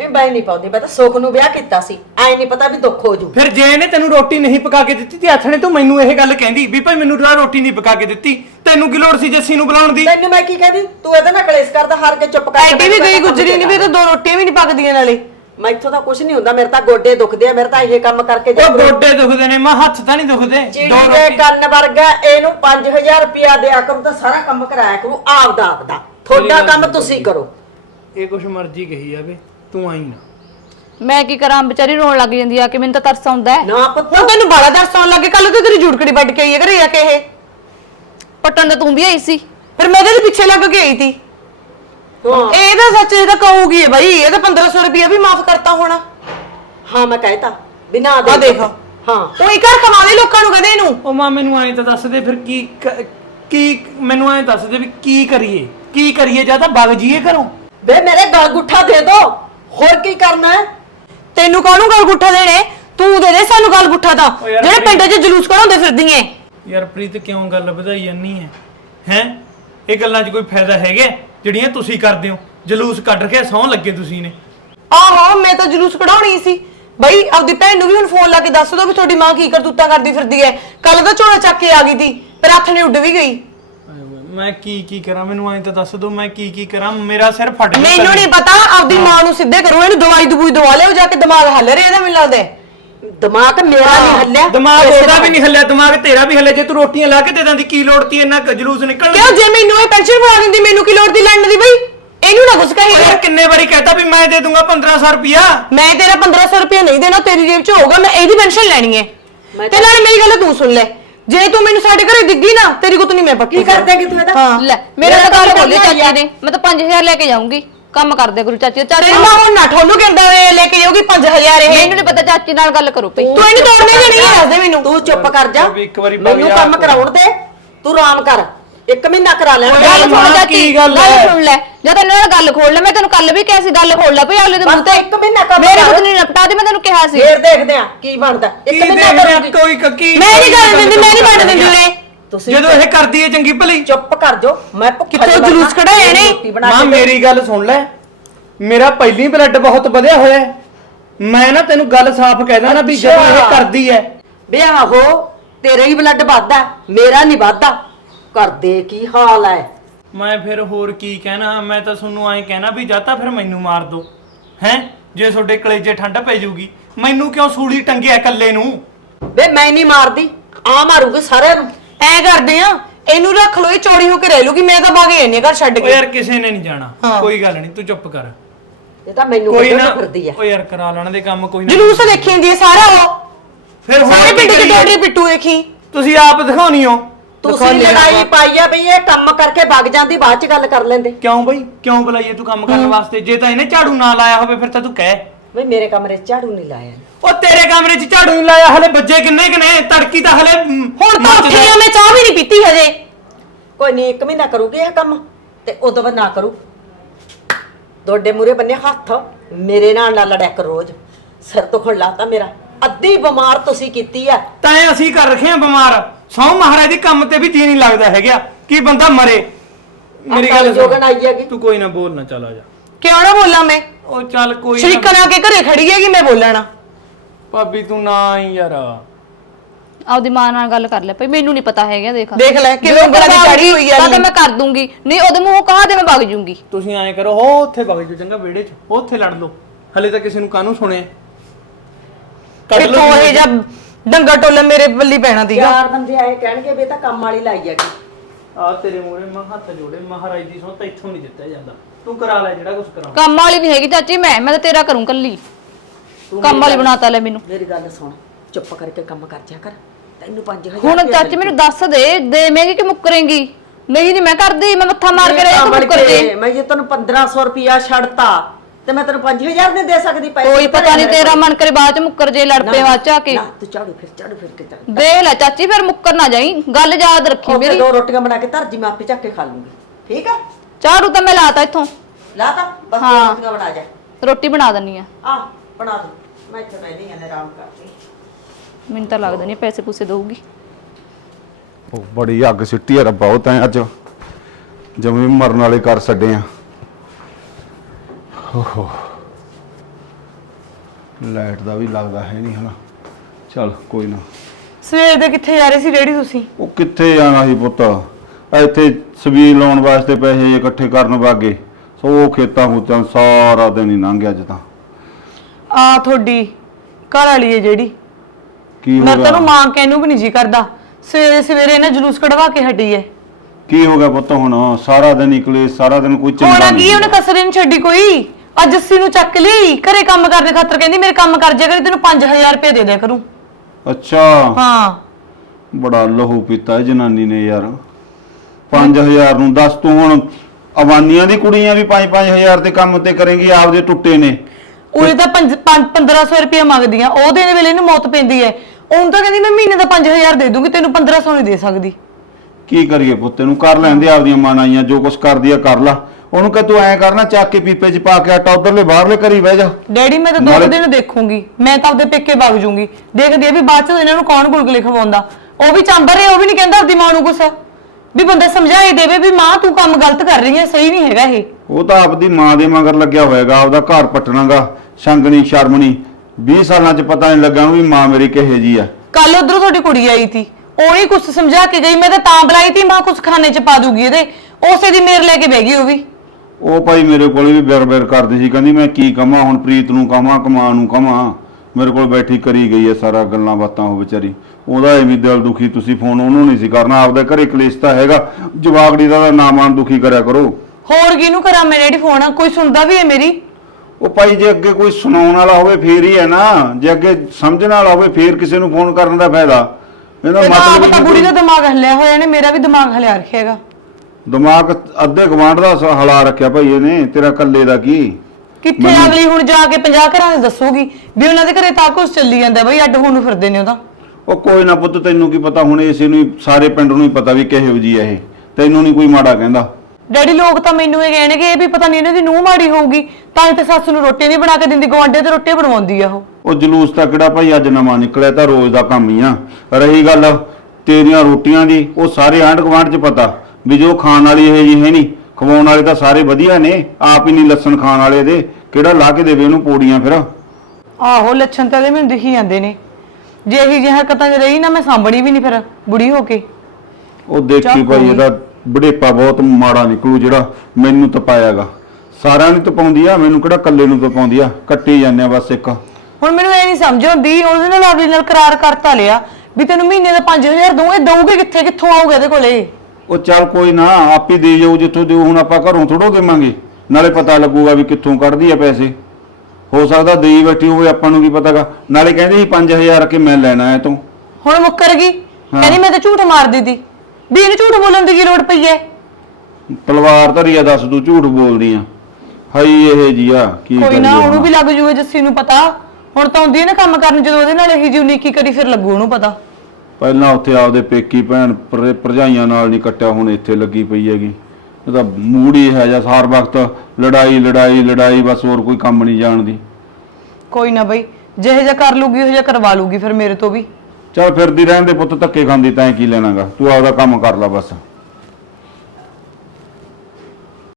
ਇਹ ਬਾਈ ਨਹੀਂ ਪਾਉਂਦੀ ਮੈਂ ਤਾਂ ਸੁੱਖ ਨੂੰ ਵਿਆਹ ਕੀਤਾ ਸੀ ਐ ਨਹੀਂ ਪਤਾ ਵੀ ਦੁੱਖ ਹੋ ਜੂ। ਫਿਰ ਜੇ ਇਹਨੇ ਤੈਨੂੰ ਰੋਟੀ ਨਹੀਂ ਪਕਾ ਕੇ ਦਿੱਤੀ ਤੇ ਆਥਣੇ ਤੂੰ ਮੈਨੂੰ ਇਹ ਗੱਲ ਕਹਿੰਦੀ ਵੀ ਭਾਈ ਮੈਨੂੰ ਤਾਂ ਰੋਟੀ ਨਹੀਂ ਪਕਾ ਕੇ ਦਿੱਤੀ ਤੈਨੂੰ ਕੀ ਲੋੜ ਸੀ ਜੱਸੀ ਨੂੰ ਬੁਲਾਉਣ ਦੀ? ਤੈਨੂੰ ਮੈਂ ਕੀ ਕਹਿੰਦੀ? ਤੂੰ ਇਹਦੇ ਨਾਲ ਕਲੇਸ਼ ਕਰਦਾ ਹਾਰ ਕੇ ਚੁੱਪ ਕਰ ਐਡੀ ਵੀ ਗਈ ਗੁਜਰੀ ਨਹੀਂ ਵੀ ਤਾਂ ਦੋ ਰੋਟੀਆਂ ਵੀ ਨਹੀਂ ਪੱਕਦੀਆਂ ਨਾਲੇ। ਮੈਥੋਂ ਤਾਂ ਕੁਝ ਨਹੀਂ ਹੁੰਦਾ ਮੇਰੇ ਤਾਂ ਗੋਡੇ ਦੁਖਦੇ ਆ ਮੇਰੇ ਤਾਂ ਇਹ ਕੰਮ ਕਰਕੇ ਉਹ ਗੋਡੇ ਦੁਖਦੇ ਨੇ ਮਾਂ ਹੱਥ ਤਾਂ ਨਹੀਂ ਦੁਖਦੇ ਦੋ ਦੇ ਰੋਟੀ। ਕੰਨ ਵਰਗਾ ਇਹਨੂੰ 5000 ਰੁਪਿਆ ਦਿਆ ਕਰੂ ਤਾਂ ਸਾਰਾ ਕੰਮ ਕਰਾਇਆ ਕਰੂ ਆਪਦਾ ਆਪਦਾ ਤੁਹਾਡਾ ਕੰਮ ਤੁਸੀਂ ਕਰੋ। ਇਹ ਕੁਛ ਮਰਜ਼ੀ ਕਹੀ ਜਾਵੇ। ਤੂੰ ਆਈ ਨਾ। ਮੈਂ ਕੀ ਕਰਾਂ? ਵਿਚਾਰੀ ਰੋਣ ਲੱਗ ਜਾਂਦੀ ਆ ਕਿ ਮੈਨੂੰ ਤਾਂ ਤਰਸ ਆਉਂਦਾ ਹੈ। ਨਾ ਪੁੱਤ। ਹੁਣ ਤੈਨੂੰ ਬਾਲਾ ਦਰਸ ਆਉਣ ਲੱਗੇ ਕੱਲ ਤੇ ਤੇਰੀ ਜੂੜਕੜੀ ਵੱਢ ਕੇ ਆਈ ਹੈ ਘਰੇ ਆ ਕੇ ਇਹ। ਪਟਣ ਤਾਂ ਤੂੰ ਵੀ ਆਈ ਸੀ। ਫਿਰ ਮੈਂ ਇਹਦੇ ਪਿੱਛੇ ਲੱਗ ਕੇ ਆਈ ਤੀ। ਹਾਂ। ਇਹ ਤਾਂ ਸੱਚ ਇਹ ਤਾਂ ਕਹੂਗੀ ਬਈ। ਇਹ ਤਾਂ 1500 ਰੁਪਇਆ ਵੀ ਮਾਫ ਕਰਤਾ ਹੋਣਾ। ਹਾਂ ਮੈਂ ਕਹਿਤਾ ਬਿਨਾ ਦੇ ਆ ਦੇਖ। ਹਾਂ। ਉਹੀ ਘਰ ਕਮਾ ਦੇ ਲੋਕਾਂ ਨੂੰ ਕਹਿੰਦੇ ਇਹਨੂੰ। ਉਹ ਮਾਂ ਮੈਨੂੰ ਐਂ ਤਾਂ ਦੱਸ ਦੇ ਫਿਰ ਕੀ ਕ- ਕੀ ਮੈਨੂੰ ਐਂ ਦੱਸ ਦੇ ਵੀ ਕੀ ਕਰੀਏ? ਕੀ ਕਰੀਏ? ਜਾਂ ਤਾਂ ਵਗ ਜੀਏ ਘਰੋਂ। ਵੇ ਮੇਰੇ ਗਲ ਗੁੱਠਾ ਦੇ ਦੋ। ਹੋਰ ਕੀ ਕਰਨਾ ਹੈ? ਤੈਨੂੰ ਕਾਹਨੂੰ ਗੱਲ ਗੁੱਠਾ ਦੇਣੇ? ਤੂੰ ਦੇ ਦੇ ਸਾਨੂੰ ਗੱਲ ਗੁੱਠਾ ਦਾ ਓ ਯਾਰ ਜਿਹੜੇ ਪਿੰਡ 'ਚ ਜਲੂਸ ਕਢਾਉਂਦੇ ਫਿਰਦੀ ਯਾਰ ਪ੍ਰੀਤ ਕਿਉਂ ਗੱਲ ਵਧਾਈ ਜਾਂਦੀ ਹੈ? ਹੈ? ਇਹ ਗੱਲਾਂ 'ਚ ਕੋਈ ਫਾਇਦਾ ਹੈਗਾ ਜਿਹੜੀਆਂ ਤੁਸੀਂ ਕਰਦੇ ਹੋ। ਜਲੂਸ ਕੱਢ ਕੇ ਸੌਂ ਲੱਗੇ ਤੁਸੀਂ ਨੇ। ਆਹੋ ਮੈਂ ਤਾਂ ਜਲੂਸ ਕਢਾਉਣੀ ਸੀ। ਬਈ ਆਪਦੀ ਭੈਣ ਨੂੰ ਵੀ ਹੁਣ ਫੋਨ ਲਾ ਕੇ ਦੱਸ ਦੋ ਵੀ ਤੁਹਾਡੀ ਮਾਂ ਕੀ ਕਰਤੂਤਾਂ ਕਰਦੀ ਫਿਰਦੀ ਐ ਕੱਲ ਤਾਂ ਝੋਲਾ ਚੱਕ ਕੇ ਆ ਗਈ ਤੀ ਪਰ ਹੱਥ ਨੇ ਉੱਡ ਵੀ ਗਈ। ਮੈਂ ਕੀ ਕੀ ਕਰਾਂ? ਮੈਨੂੰ ਐਂ ਤਾਂ ਦੱਸ ਦੋ ਮੈਂ ਕੀ ਕੀ ਕਰਾਂ? ਮੇਰਾ ਸਿਰ ਫਟ ਗਿਆ ਮੈਨੂੰ ਨਹੀਂ ਪਤਾ ਆਪਦੀ ਮਾਂ ਨੂੰ ਸਿੱਧੇ ਕਰੋ ਇਹਨੂੰ ਦਵਾਈ ਦਵਾਈ ਦਵਾ ਲਿਓ ਜਾ ਕੇ ਦਿਮਾਗ ਹੱਲ ਰਿਹਾ ਇਹਦਾ ਮੈਨੂੰ ਲੱਗਦਾ ਹੈ। ਦਿਮਾਗ ਮੇਰਾ ਨਹੀਂ ਹੱਲਿਆ। ਦਿਮਾਗ ਉਹਦਾ ਵੀ ਨਹੀਂ ਹੱਲਿਆ ਦਿਮਾਗ ਤੇਰਾ ਵੀ ਹੱਲਿਆ। ਜੇ ਤੂੰ ਰੋਟੀਆਂ ਲਾ ਕੇ ਦੇ ਦਿੰਦੀ ਕੀ ਲੋੜ ਤੀ ਇੰਨਾ ਕੁ ਜਲੂਸ ਨਿਕਲਣ ਕਿਉਂ ਜੇ ਮੈਨੂੰ ਇਹ ਪੈਨਸ਼ਨ ਫੜਾ ਦਿੰਦੀ ਮੈਨੂੰ ਕੀ ਲੋੜ ਦੀ ਲੜਨ ਦੀ ਬਈ? ਇਹਨੂੰ ਨਾ ਕੁਛ ਕਹੀ ਯਾਰ ਕਿੰਨੇ ਵਾਰੀ ਕਹਤਾ ਵੀ ਮੈਂ ਦੇ ਦੂੰਗਾ 1500 ਰੁਪਿਆ ਮੈਂ ਤੇਰਾ 1500 ਰੁਪਏ ਨਹੀਂ ਦੇਣਾ ਤੇਰੀ ਜੇਬ 'ਚ ਹੋਊਗਾ ਮੈਂ ਇਹਦੀ ਪੈਨਸ਼ਨ ਲੈਣੀ ਹੈ। ਮੈਂ ਤੇ ਨਾਲ ਮੇਰੀ ਗੱਲ ਤੂੰ ਸੁਣ ਲੈ। ਜੇ ਤੂੰ ਮੈਨੂੰ ਸਾਡੇ ਘਰੇ ਦਿੱਗੀ ਨਾ ਤੇਰੀ ਗੁੱਤ ਨਹੀਂ ਮੈਂ ਪੱਕੀ ਕੀ ਕਰ ਦੇਗੀ ਤੂੰ ਇਹਦਾ? ਹਾਂ। ਲੈ ਮੇਰਾ ਤਾਂ ਗੱਲ ਆ। ਚਾਚੀ ਨੇ ਮੈਂ ਤਾਂ 5000 ਲੈ ਕੇ ਜਾਊਂਗੀ। ਕੰਮ ਕਰਦੇ ਗੁਰੂ ਚਾਚੀ ਚਾਚੀ ਮਾਂ ਹੁਣ ਨਾ ਠੋਲੂ ਕਹਿੰਦਾ ਵੇ ਲੈ ਕੇ ਜਾਊਗੀ 5000 ਇਹ। ਮੈਨੂੰ ਨਹੀਂ ਪਤਾ ਚਾਚੀ ਨਾਲ ਗੱਲ ਕਰੋ ਪਈ ਤੂੰ ਇਹਨੂੰ ਤੋੜਨੇ ਹੈ ਦੱਸ ਦੇ ਮੈਨੂੰ। ਤੂੰ ਚੁੱਪ ਕਰ ਜਾ। ਵੀ ਇੱਕ ਵਾਰੀ ਮੈਨੂੰ ਕੰਮ। ਕਰਾਉਣ ਦੇ। ਤੂੰ ਆਰਾਮ ਕਰ। ਇੱਕ ਮਹੀਨਾ ਕਰਾ ਲੈਣ। ਗੱਲ ਮਾਂ, ਸੁਣ ਕੀ ਚਾਚੀ ਗੱਲ? ਸੁਣ ਲੈ। ਜਦ ਇਹਨਾਂ ਨਾਲ ਗੱਲ ਖੋਲ ਲੈ। ਮੈਂ ਤੈਨੂੰ ਕੱਲ ਵੀ ਕਿਹਾ ਸੀ ਗੱਲ ਖੋਲ ਲੈ ਭਈ ਅਗਲੇ ਦੇ ਮੂੰਹ ਤੇ। ਇੱਕ ਮਹੀਨਾ ਕੰਮ ਮੇਰੇ ਕਰ। ਮੂੰਹ ਨਹੀਂ ਨਪਟਾ ਦੇ ਮੈਂ ਤੈਨੂੰ ਕਿਹਾ ਸੀ। ਫੇਰ ਦੇਖਦੇ ਆ ਕੀ ਬਣਦਾ। ਕੀ ਇੱਕ ਮਹੀਨਾ ਦੇਖਦੇ ਕਰੂੰਗੀ। ਕੋਈ ਕੀ ਮੈਂ ਨਹੀਂ ਗੱਲ ਦਿੰਦੀ ਮੈਂ ਨਹੀਂ ਵੰਡ ਦਿੰਦੀ ਉਰੇ। ਤੁਸੀਂ ਜਦੋਂ ਇਹ ਕਰਦੀ ਹੈ ਚੰਗੀ ਭਲੀ। ਚੁੱਪ ਕਰ ਜੋ ਮੈਂ ਭੁੱਖਾ ਕਿੱਥੋਂ ਨਹੀਂ ਜਲੂਸ ਮਰਨਾ। ਕਢਾਇਆ ਇਹਨੇ? ਰੋਟੀ ਬਣਾ ਮਾਂ ਕੇ ਮੇਰੀ ਗੱਲ ਸੁਣ ਲੈ। ਮੇਰਾ ਪਹਿਲੀ ਬਲੱਡ ਬਹੁਤ ਵਧਿਆ ਹੋਇਆ ਹੈ। ਮੈਂ ਨਾ ਤੈਨੂੰ ਗੱਲ ਸਾਫ਼ ਕਹਿਦਾ ਨਾ ਵੀ ਜਦੋਂ ਇਹ ਅੱਛਾ। ਕਰਦੀ ਹੈ ਬੇ ਆਹੋ ਤੇਰਾ ਹੀ ਬਲੱਡ ਵੱਧਦਾ ਮੇਰਾ ਨਹੀਂ ਵੱਧਦਾ। ਕਰਦੇ ਕੀ ਹਾਲ ਹੈ ਮੈਂ ਫਿਰ ਹੋਰ ਕੀ ਕਹਿਣਾ? ਮੈਂ ਤਾਂ ਤੁਹਾਨੂੰ ਐਂ ਕਹਿਣਾ ਵੀ ਜਾਂ ਤਾਂ ਫਿਰ ਮੈਨੂੰ ਮਾਰ ਦੋ। ਹੈ? ਜੇ ਤੁਹਾਡੇ ਕਲੇਜੇ ਠੰਡ ਪੈ ਜਾਊਗੀ ਮੈਨੂੰ ਕਿਉਂ ਸੂਲੀ ਟੰਗਿਆ ਇਕੱਲੇ ਨੂੰ? ਬੇ ਮੈਂ ਨਹੀਂ ਮਾਰਦੀ। ਆ ਮਾਰੂਗੀ ਸਾਰਿਆਂ ਨੂੰ। ਐ ਕਰਦੇ ਆ ਇਹਨੂੰ ਰੱਖ ਲੋ ਇਹ ਚੋਰੀ ਹੋ ਕੇ ਰਹਿ ਲੂਗੀ ਮੈਂ ਤਾਂ ਭਾਗੇ ਹਾਂ ਘਰ ਛੱਡ ਓ ਕੇ। ਯਾਰ ਕਿਸੇ ਨੇ ਨਹੀਂ ਜਾਣਾ। ਹਾਂ। ਕੋਈ ਗੱਲ ਨਹੀਂ ਤੂੰ ਚੁੱਪ ਕਰ। ਇਹ ਤਾਂ ਮੈਨੂੰ ਕੋਈ ਨਾ ਫਿਰਦੀ ਓ ਯਾਰ ਕਰਾ ਲੈਣ ਦੇ ਕੰਮ ਕੋਈ ਨਾ। ਜਲੂਸ ਦੇਖੀ ਜਾਂਦੀ ਹੈ ਸਾਰਾ ਉਹ। ਫਿਰ ਹੋਰ ਸਾਰੇ ਕੀ ਪਿੰਡ ਕਰੀਏ? ਪਿੱਟੂ ਦੇਖੀ। ਤੁਸੀਂ ਆਪ ਦਿਖਾਉਣੀ ਹੋ ਤੁਸੀਂ ਆ ਲੜਾਈ। ਪਾਈ ਆ ਬਈ ਇਹ ਕੰਮ ਕਰਕੇ ਵਗ ਜਾਂਦੀ ਬਾਅਦ ਚ ਗੱਲ ਕਰ ਲੈਂਦੇ। ਕਿਉਂ ਬਈ? ਕਿਉਂ ਬੁਲਾਈਏ ਤੂੰ ਕੰਮ ਕਰਨ ਵਾਸਤੇ? ਜੇ ਤਾਂ ਇਹਨੇ ਝਾੜੂ ਨਾ ਲਾਇਆ ਹੋਵੇ ਫਿਰ ਤਾਂ ਤੂੰ ਕਹਿ। ਬਈ ਮੇਰੇ ਕਮਰੇ 'ਚ ਝਾੜੂ ਨਹੀਂ ਲਾਇਆ। ਉਹ ਤੇਰੇ ਕਮਰੇ 'ਚ ਝਾੜੂ ਨਹੀਂ ਲਾਇਆ ਹਲੇ ਬੱਜੇ ਕਿੰਨੇ ਕਿੰਨੇ ਤੜਕੀ ਤਾਂ ਹਲੇ ਮ, ਹੁਣ ਤਾਂ। ਉੱਠੀ ਆ ਮੈਂ ਚਾਹ ਵੀ ਨਹੀਂ ਪੀਤੀ ਹਜੇ। ਕੋਈ ਨਹੀਂ ਇੱਕ ਮਹੀਨਾ ਕਰੂਗੀ ਇਹ ਕੰਮ ਤੇ ਉਦੋਂ ਬਾਅਦ ਨਾ ਕਰੂ। ਦੋਡੇ ਮੂਰੇ ਬੰਨੇ ਹੱਥ ਮੇਰੇ ਨਾਲ ਨਾ ਲੜਿਆ ਕਰ ਰੋਜ਼। ਸਿਰ ਤੋਂ ਖੜ ਲਾਤਾ ਮੇਰਾ। ਅੱਧੀ ਬਿਮਾਰ ਤੁਸੀਂ ਕੀਤੀ ਆ। ਤਾਂ ਇਹ ਅਸੀਂ ਕਰ ਰੱਖੇ ਆ ਬਿਮਾਰ। ਸੌ ਮਹਾਰਾਜ ਦੇ ਕੰਮ ਤੇ ਵੀ ਜੀ ਨਹੀਂ ਲੱਗਦਾ ਹੈਗਾ ਕੀ ਬੰਦਾ ਮਰੇ। ਮੇਰੀ ਗੱਲ ਨੂੰ ਜੋਗਣ ਆਈ ਹੈਗੀ। ਤੂੰ ਕੋਈ ਨਾ ਬੋਲ ਨਾ ਚੱਲ ਆ ਜਾ। ਕਿਉਂ ਨਾ ਬੋਲਾਂ ਮੈਂ? ਉਹ ਚੱਲ ਕੋਈ ਨਾ। ਸ਼ਰੀਕਾ ਆ ਕੇ ਘਰੇ ਖੜੀ ਹੈਗੀ ਮੈਂ ਬੋਲਣਾ। ਭਾਬੀ ਤੂੰ ਨਾ ਹੀ ਯਾਰ। ਆਪਦੀ ਮਾਂ ਨਾਲ ਗੱਲ ਕਰ ਲੈ ਭਈ ਮੈਨੂੰ ਨਹੀਂ ਪਤਾ ਹੈਗਾ ਦੇਖ। ਦੇਖ ਲੈ ਕਿਵੇਂ ਉਂਗਲਾਂ ਦੀ ਚੜੀ ਹੋਈ ਆ ਤਾਂ ਮੈਂ ਕਰ ਦੂੰਗੀ। ਨਹੀਂ ਉਹਦੇ ਮੂੰਹੋਂ ਕਹਾ ਦੇ ਮੈਂ ਵਗ ਜੂੰਗੀ? ਤੁਸੀਂ ਐਂ ਕਰੋ ਹੋ ਉੱਥੇ ਵਗ ਜਾਓ ਚੰਗਾ ਵਿਹੜੇ 'ਚ। ਉੱਥੇ ਲੜ ਲਓ। ਹਲੇ ਤਾਂ ਕਿਸੇ ਨੂੰ ਕਾਹਨੂੰ ਸੁਣਿਆ। ਕੱਢ ਲਓ ਕਿੱਥੋਂ ਇਹ ਜਬ ਡੰਗਾ ਟੋਲਾ ਮੇਰੇ ਬੱਲੀ ਪੈਣਾ ਦੀਗਾ ਚਾਰ ਬੰਦੇ ਆਏ ਕਹਿਣਗੇ ਵੀ ਇਹ ਤਾਂ ਕੰਮ ਵਾਲੀ ਲਾਈ ਹੈਗੀ ਆ ਤੇਰੇ ਮੂਹਰੇ ਮੈਂ ਹੱਥ ਜੋੜੇ ਮਹਾਰਾਜ ਦੀ ਸੌ ਤਾਂ ਇੱਥੋਂ ਨਹੀਂ ਦਿੱਤਾ ਜਾਂਦਾ। ਤੂੰ ਕਰਾ ਲੈ ਜਿਹੜਾ ਕੁਝ ਕਰਾਉਣਾ। ਕੰਮ ਵਾਲੀ ਨਹੀਂ ਹੈਗੀ ਚਾਚੀ ਮੈਂ ਮੈਂ ਤਾਂ ਤੇਰਾ ਕਰੂੰ ਕੱਲੀ। ਕੰਮ ਵਾਲੀ ਬਣਾਤਾ ਲੈ ਮੈਨੂੰ। ਮੇਰੀ ਗੱਲ ਸੁਣ ਚੁੱਪ ਕਰਕੇ ਕੰਮ ਕਰ ਜਾ ਕਰ। ਤੈਨੂੰ 5000 ਹੁਣ ਚਾਚੀ ਮੈਨੂੰ ਦੱਸ ਦੇ ਦੇਵੇਂਗੀ ਕਿ ਮੁੱਕਰੇਂਗੀ? ਨਹੀਂ ਨਹੀਂ ਮੈਂ ਕਰਦੀ ਮੈਂ ਮੱਥਾ ਮਾਰ ਕੇ ਰਹਿ ਤੂੰ ਮੁੱਕਰ ਜੇ। ਮੈਂ ਜੇ ਤੈਨੂੰ 1500 ਰੁਪਿਆ ਛੱਡਤਾ ਤੇ ਮੈਂ ਤੈਨੂੰ 5000 ਨਹੀਂ ਦੇ ਸਕਦੀ ਪੈਸੇ ਕੋਈ ਪਤਾ ਨਹੀਂ ਤੇਰਾ ਮਨ ਕਰੇ ਬਾਅਦ ਚ ਮੁੱਕਰ ਜੇ ਲੜ ਪਏ ਬਾਅਦ ਚ ਆ ਕੇ। ਨਾ ਤੂੰ ਝਾੜੂ ਫਿਰ ਝਾੜੂ ਫਿਰ ਕੇ ਚੱਲ। ਦੇਖ ਲੈ ਚਾਚੀ ਫਿਰ ਮੁੱਕਰ ਨਾ ਜਾਈ। ਗੱਲ ਯਾਦ ਰੱਖੀ ਮੇਰੀ। ਦੋ ਰੋਟੀਆਂ ਬਣਾ ਕੇ ਧਰ ਜੀ ਮੈਂ ਆਪੇ ਚੱਕ ਕੇ ਖਾ ਲੂੰਗੀ। ਠੀਕ ਆ? ਝਾੜੂ ਤਾਂ ਮੈਂ ਲਾਤਾ ਇੱਥੋਂ। ਲਾ ਤਾ ਬਸ ਦੋ ਹਾਂ। ਰੋਟੀਆਂ ਬਣਾ ਜਾ। ਰੋਟੀ ਬਣਾ ਦਨੀ ਆ। ਆ ਬਣਾ ਦੂੰ। ਮੈਂ ਇੱਥੇ ਬੈਠੀ ਆਂ ਆਰਾਮ ਕਰਦੀ ਮੈਨੂੰ ਤਾਂ ਲੱਗਦਾ ਨਹੀਂ ਪੈਸੇ ਪੂਸੇ ਦਊਗੀ। ਉਹ ਬੜੀ ਅੱਗ ਸਿੱਟੀ ਆ ਰੱਬਾ ਉਹ ਤਾਂ ਅੱਜ। ਜਮੀ ਮਰਨ ਵਾਲੇ ਕਰ ਛੱਡੇ ਆ। ਓਹੋ। ਲਾਈਟ ਦਾ ਵੀ ਲੱਗਦਾ ਹੈ ਨਹੀਂ ਹਨਾ। ਚਲ ਕੋਈ ਨਾ। ਸਵੇਰ ਦੇ ਕਿੱਥੇ ਜਾ ਰਹੇ ਸੀ ਡੈਡੀ ਤੁਸੀਂ? ਉਹ ਕਿੱਥੇ ਜਾਣਾ ਸੀ ਪੁੱਤ? ਇੱਥੇ ਸਬੀਲ ਲਾਉਣ ਵਾਸਤੇ ਪੈਸੇ ਇਕੱਠੇ ਕਰਨ ਵਾਗੇ। ਸੋ ਖੇਤਾਂ ਖੂਤਾਂ ਸਾਰਾ ਦਿਨ ਹੀ ਲੰਘ ਗਿਆ ਅੱਜ ਤਾਂ। ਆ ਤੁਹਾਡੀ ਘਰ ਵਾਲੀ ਹੈ ਜਿਹੜੀ। ਕੀ ਹੋ ਮੈਂ ਗਿਆ? ਤੈਨੂੰ ਮਾਂ ਕਹਿਣ ਨੂੰ ਵੀ ਨਹੀਂ ਜੀ ਕਰਦਾ। ਸਵੇਰੇ ਸਵੇਰੇ ਨਾ ਜਲੂਸ ਕਢਵਾ ਕੇ ਹਟੀ ਹੈ। ਕੀ ਹੋ ਗਿਆ ਪੁੱਤ ਹੁਣ? ਸਾਰਾ ਦਿਨ ਨਿਕਲੇ ਸਾਰਾ ਦਿਨ ਕੋਈ ਚੰਗਾ ਹੋਣਾ ਕੀ ਉਹਨੇ ਕਸਰੇ ਨਹੀਂ ਛੱਡੀ ਕੋਈ? ਅੱਜ ਅੱਸੀ ਨੂੰ ਚੱਕ ਲਈ ਘਰੇ ਕੰਮ ਕਰਨ ਖਾਤਰ ਕਹਿੰਦੀ ਮੇਰੇ ਕੰਮ ਕਰ ਜਾ ਕਰੀ ਤੈਨੂੰ 5000 ਰੁਪਏ ਦੇ ਦਿਆ ਕਰੂੰ। ਅੱਛਾ। ਹਾਂ। ਬੜਾ ਲਹੂ ਪੀਤਾ ਇਹ ਜਨਾਨੀ ਨੇ ਯਾਰ। 5000 ਨੂੰ ਦੱਸ ਤੂੰ ਹੁਣ ਅਵਾਨੀਆਂ ਦੀ ਕੁੜੀਆਂ ਵੀ 5-5000 ਤੇ ਕੰਮ ਤੇ ਕਰੇਂਗੀ ਆਪਦੇ ਟੁੱਟੇ ਨੇ। ਉਹਦੇ ਤਾਂ 1500 ਰੁਪਏ ਮੰਗਦੀਆਂ ਉਹ ਦੇਣ ਵੇਲੇ ਇਹਨੂੰ ਮੌਤ ਪੈਂਦੀ ਹੈ ਉਹਨੂੰ ਤਾਂ ਕਹਿੰਦੀ ਮੈਂ ਮਹੀਨੇ ਦਾ 5000 ਦੇ ਦੂੰਗੀ ਤੈਨੂੰ 1500 ਨਹੀਂ ਦੇ ਸਕਦੀ। ਕੀ ਕਰੀਏ ਪੁੱਤੇ ਨੂੰ ਕਰ ਲੈਂਦੇ ਆਪਦੀਆਂ ਮਾਨਾਈਆਂ ਜੋ ਕੁਛ ਕਰਦੀ ਆ ਕਰ ਲਾ। ਉਹਨੂੰ ਕਹ ਤੂੰ ਐਂ ਕਰਨਾ ਚੱਕ ਕੇ ਪੀਪੇ 'ਚ ਪਾ ਕੇ ਆਟਾ ਉਧਰਲੇ ਬਾਹਰਲੇ ਘਰੀ ਬਹਿ ਜਾ। ਡੈਡੀ ਮੈਂ ਤਾਂ ਦੋ ਨਾਲੇ- ਦਿਨ ਦੇਖੂੰਗੀ। ਮੈਂ ਤਾਂ ਆਪਦੇ ਪੇਕੇ ਵਗ ਜੂੰਗੀ। ਦੇਖਦੀ ਆ ਵੀ ਬਾਅਦ ਚ ਇਹਨਾਂ ਨੂੰ ਕੌਣ ਗੁਲਗੁਲੇ ਖਵਾਉਂਦਾ। ਉਹ ਵੀ ਚਾਂਬਰ ਰਿਹਾ ਉਹ ਵੀ ਨਹੀਂ ਕਹਿੰਦਾ ਆਪਦੀ ਮਾਂ ਨੂੰ ਕੁਛ। ਵੀ ਬੰਦਾ ਸਮਝਾਈ ਦੇਵੇ ਵੀ ਮਾਂ ਤੂੰ ਕੰਮ ਗਲਤ ਕਰ ਰਹੀ ਹੈ ਸਹੀ ਨਹੀਂ ਹੈਗਾ ਇਹ। ਉਹ ਤਾਂ ਆਪਦੀ ਮਾਂ ਦੇ ਮਗਰ ਲੱਗਿਆ ਹੋਏਗਾ ਆਪਦਾ ਘਰ ਪਟਣਾਗਾ ਸੰਗਣੀ ਸ਼ਰਮਣੀ। 20 ਸਾਲਾਂ 'ਚ ਪਤਾ ਨਹੀਂ ਲੱਗਾ ਵੀ ਮਾਂ ਮੇਰੀ ਕਿਹੇ ਜੀ ਆ। ਕੱਲ ਉਧਰੋਂ ਤੁਹਾਡੀ ਕੁੜੀ ਆਈ ਸੀ। ਉਹਨੇ ਕੁਛ ਸਮਝਾ ਕੇ ਗਈ ਮੈਂ ਤਾਂ ਤਾਂ ਬੁਲਾਈ ਤੀ ਮਾਂ ਕੁਛ ਖਾਣੇ ਚ ਪਾ ਦੂਗੀ ਇਹਦੇ। ਉਸੇ ਦੀ ਮੇਰ ਲੈ ਕੇ ਬਹਿ ਗਈ ਉਹ ਵੀ। ਉਹ ਭਾਈ ਮੇਰੇ ਕੋਲ ਵੀ ਬਿਰ ਬਿਰ ਕਰਦੀ ਸੀ ਕਹਿੰਦੀ ਮੈਂ ਕੀ ਕਵਾਂ ਹੁਣ ਪ੍ਰੀਤ ਨੂੰ ਕਵਾਂ ਕਮਾਂ ਨੂੰ ਕਵਾਂ। ਮੇਰੇ ਕੋਲ ਬੈਠੀ ਕਰੀ ਗਈ ਹੈ ਸਾਰਾ ਗੱਲਾਂ ਬਾਤਾਂ ਉਹ ਵਿਚਾਰੀ। ਉਹਦਾ ਐਵੇਂ ਦਿਲ ਦੁਖੀ ਤੁਸੀਂ ਫੋਨ ਉਹਨੂੰ ਨਹੀਂ ਸੀ ਕਰਨਾ ਆਪਦੇ ਘਰੇ ਕਲੇਸ਼ ਤਾਂ ਹੈਗਾ। ਜਵਾਗੜੀ ਦਾ ਤਾਂ ਨਾ ਮਨ ਦੁਖੀ ਕਰਿਆ ਕਰੋ। ਹੋਰ ਕਿਹਨੂੰ ਕਰਾਂ ਮੈਂ ਡੈਡੀ ਫੋਨ ਕੋਈ ਸੁਣਦਾ ਵੀ ਹੈ ਮੇਰੀ? ਉਹ ਭਾਈ ਜੇ ਅੱਗੇ ਕੋਈ ਸੁਣਾਉਣ ਵਾਲਾ ਹੋਵੇ ਫੇਰ ਹੀ ਹੈ ਨਾ। ਜੇ ਅੱਗੇ ਸਮਝਣ ਵਾਲਾ ਹੋਵੇ ਫੇਰ ਕਿਸੇ ਨੂੰ ਫੋਨ ਕਰਨ ਦਾ ਫਾਇਦਾ। ਇਹਦਾ ਮਤਲਬ ਤਾਂ ਬੁੜੀ ਦਾ ਦਿਮਾਗ ਹੱਲਿਆ ਹੋਇਆ ਨੇ ਮੇਰਾ ਵੀ ਦਿਮਾਗ ਹਲਿਆ ਰੱਖਿਆ ਹੈਗਾ। ਦਿਮਾਗ ਅੱਧੇ ਗਵਾਂਢ ਦਾ ਸ- ਹਲਾ ਰੱਖਿਆ ਭਾਈ ਇਹਨੇ ਤੇਰਾ ਕੱਲੇ ਦਾ ਕੀ? ਕਿੱਥੇ ਅਗਲੀ ਹੁਣ ਜਾ ਕੇ 50 ਘਰਾਂ ਦੇ ਦੱਸੂਗੀ ਵੀ ਉਹਨਾਂ ਦੇ ਘਰੇ ਤਾਂ ਕੁਛ ਚੱਲੀ ਜਾਂਦਾ ਬਈ ਅੱਡ ਹੋਣ ਨੂੰ ਫਿਰਦੇ ਨੇ ਉਹਦਾ ਉਹ ਕੋਈ ਨਾ ਪੁੱਤ ਤੈਨੂੰ ਕੀ ਪਤਾ ਹੁਣ ਇਸੇ ਨੂੰ ਹੀ ਸਾਰੇ ਪਿੰਡ ਨੂੰ ਹੀ ਪਤਾ ਵੀ ਕਿਹੋ ਜੀ ਇਹ। ਤੈਨੂੰ ਨਹੀਂ ਕੋਈ ਮਾੜਾ ਕਹਿੰਦਾ। ਡੈਡੀ ਲੋਕ ਤਾਂ ਮੈਨੂੰ ਇਹ ਕਹਿਣਗੇ ਇਹ ਵੀ ਪਤਾ ਨਹੀਂ ਇਹਨਾਂ ਦੀ ਨੂੰਹ ਮਾੜੀ ਹੋਊਗੀ ਤਾਂ ਹੀ ਤਾਂ ਸੱਸ ਨੂੰ ਰੋਟੀ ਨਹੀਂ ਬਣਾ ਕੇ ਦਿੰਦੀ ਗਵਾਂਡੇ ਤੇ ਰੋਟੀ ਬਣਵਾਉਂਦੀ ਆ ਉਹ। ਉਹ ਜਲੂਸ ਤਾਂ ਕਿਹੜਾ ਭਾਈ ਅੱਜ ਨਵਾਂ ਨਿਕਲਿਆ ਤਾਂ ਰੋਜ਼ ਦਾ ਕੰਮ ਹੀ ਆ। ਰਹੀ ਗੱਲ ਤੇਰੀਆਂ ਰੋਟੀਆਂ ਦੀ ਉਹ ਸਾਰੇ ਆਂਢ ਗੁਆਂਢ 'ਚ ਪਤਾ। ਵੀ ਜੋ ਖਾਣ ਵਾਲੀ ਇਹ ਜੀ ਹੈ ਨਹੀਂ ਖਵਾਉਣ ਵਾਲੇ ਤਾਂ ਸਾਰੇ ਵਧੀਆ ਨੇ ਆਪ ਹੀ ਨਹੀਂ ਲੱਸਣ ਖਾਣ ਵਾਲੇ ਦੇ ਕਿਹੜਾ ਲਾ ਕੇ ਦੇਵੇ ਉਹਨੂੰ ਪੋੜੀਆਂ ਫਿਰ? ਆਹੋ ਲੱਛਣ ਤਾਂ ਇਹਦੇ ਮੈਨੂੰ ਦਿਖੀ ਜਾਂਦੇ ਨੇ। ਜੇ ਇਹੀ ਜਿਹੀ ਹਰਕਤਾਂ 'ਚ ਰਹੀ ਨਾ ਮੈਂ ਸਾਂਭਣੀ ਵੀ ਨਹੀਂ ਫਿਰ ਬੁੜੀ ਹੋ ਕੇ। ਉਹ ਦੇਖੀ ਭਾਈ ਇਹਦਾ ਬੜੇਪਾ ਬਹੁਤ ਮਾੜਾ ਨਿਕਲੂ ਜਿਹੜਾ ਮੈਨੂੰ ਤਪਾਇਆਗਾ। ਸਾਰਿਆਂ ਨੂੰ ਤਪਾਉਂਦੀ ਆ ਮੈਨੂੰ ਕਿਹੜਾ ਕੱਲੇ ਨੂੰ ਤਪਾਉਂਦੀ ਆ? ਕੱਟੀ ਜਾਂਦੇ ਆ ਬਸ ਇੱਕ। ਹੁਣ ਮੈਨੂੰ ਇਹ ਨਹੀਂ ਸਮਝ ਆਉਂਦੀ ਉਹਦੇ ਨਾਲ ਅਗਲੀ ਨਾਲ ਕਰਾਰ ਕਰਤਾ ਲਿਆ ਵੀ ਤੈਨੂੰ ਮਹੀਨੇ ਦਾ 5000 ਦਊਂ ਇਹ ਦਊਗੇ ਕਿੱਥੇ? ਕਿੱਥੋਂ ਆਊਗਾ ਇਹਦੇ ਕੋਲੇ? ਉਹ ਚੱਲ ਕੋਈ ਨਾ ਆਪੇ ਦੇ ਜਾਊ ਜਿੱਥੋਂ ਦਿਓ ਹੁਣ ਆਪਾਂ ਘਰੋਂ ਥੋੜੋ ਦੇਵਾਂਗੇ। ਨਾਲੇ ਪਤਾ ਲੱਗੂਗਾ ਵੀ ਕਿੱਥੋਂ ਕੱਢਦੀ ਆ ਪੈਸੇ। ਹੋ ਸਕਦਾ ਦੇਈ ਬੈਠੀ ਹੋਵੇ ਆਪਾਂ ਨੂੰ ਕੀ ਪਤਾਗਾ। ਨਾਲੇ ਕਹਿੰਦੇ ਸੀ 5000 ਕਿ ਮੈਂ ਲੈਣਾ ਹੈ ਤੂੰ। ਹੁਣ ਮੁੱਕਰ ਗਈ। ਹਾਂ। ਕਹਿੰਦੀ ਮੈਂ ਤਾਂ ਝੂਠ ਮਾਰ ਦਿੱਤੀ। ਵੀ ਇਹਨੂੰ ਝੂਠ ਬੋਲਣ ਦੀ ਕੀ ਲੋੜ ਪਈ ਐ? ਤਲਵਾਰ ਧਰੀ ਆ ਦੱਸ ਤੂੰ ਝੂਠ ਬੋਲਦੀ ਆ। ਹਾਈ ਇਹ ਜੀ ਆ ਕੀ ਕੋਈ ਨਾ ਕਰੀਏ ਉਹਨੂੰ? ਵੀ ਲੱਗ ਜੂਗਾ ਜੱਸੀ ਨੂੰ ਪਤਾ। ਹੁਣ ਤਾਂ ਹੁੰਦੀ ਨਾ ਕੰਮ ਕਰਨ ਜਦੋਂ ਉਹਦੇ ਨਾਲ ਇਹੀ ਜਿਹੀ ਕੀ ਕਰੀ ਫਿਰ ਲੱਗੂ ਉਹਨੂੰ ਪਤਾ। ਪਹਿਲਾਂ ਉੱਥੇ ਆਪਦੇ ਪੇਕੀ ਭੈਣ ਭਰ- ਭਰਜਾਈਆਂ ਨਾਲ ਨਹੀਂ ਕੱਟਿਆ ਹੁਣ ਇੱਥੇ ਲੱਗੀ ਪਈ ਹੈਗੀ। ਇਹ ਤਾਂ ਮੂਡ ਹੀ ਹੈ ਜਾਂ ਸਾਰ ਵਕਤ ਲੜਾਈ ਲੜਾਈ ਲੜਾਈ ਬਸ ਹੋਰ ਕੋਈ ਕੰਮ ਨਹੀਂ ਜਾਣਦੀ। ਕੋਈ ਨਾ ਬਈ ਜਿਹੇ ਜਿਹਾ ਕਰ ਲੂਗੀ ਉਹ ਜਿਹਾ ਕਰਵਾ ਲੂਗੀ ਫਿਰ ਮੇਰੇ ਤੋਂ ਵੀ। ਚੱਲ ਫਿਰਦੀ ਰਹਿਣ ਦੇ ਪੁੱਤ ਧੱਕੇ ਖਾਂਦੀ ਤੈਂ ਕੀ ਲੈਣਾਗਾ? ਤੂੰ ਆਪਦਾ ਕੰਮ ਕਰ ਲੈ ਬਸ।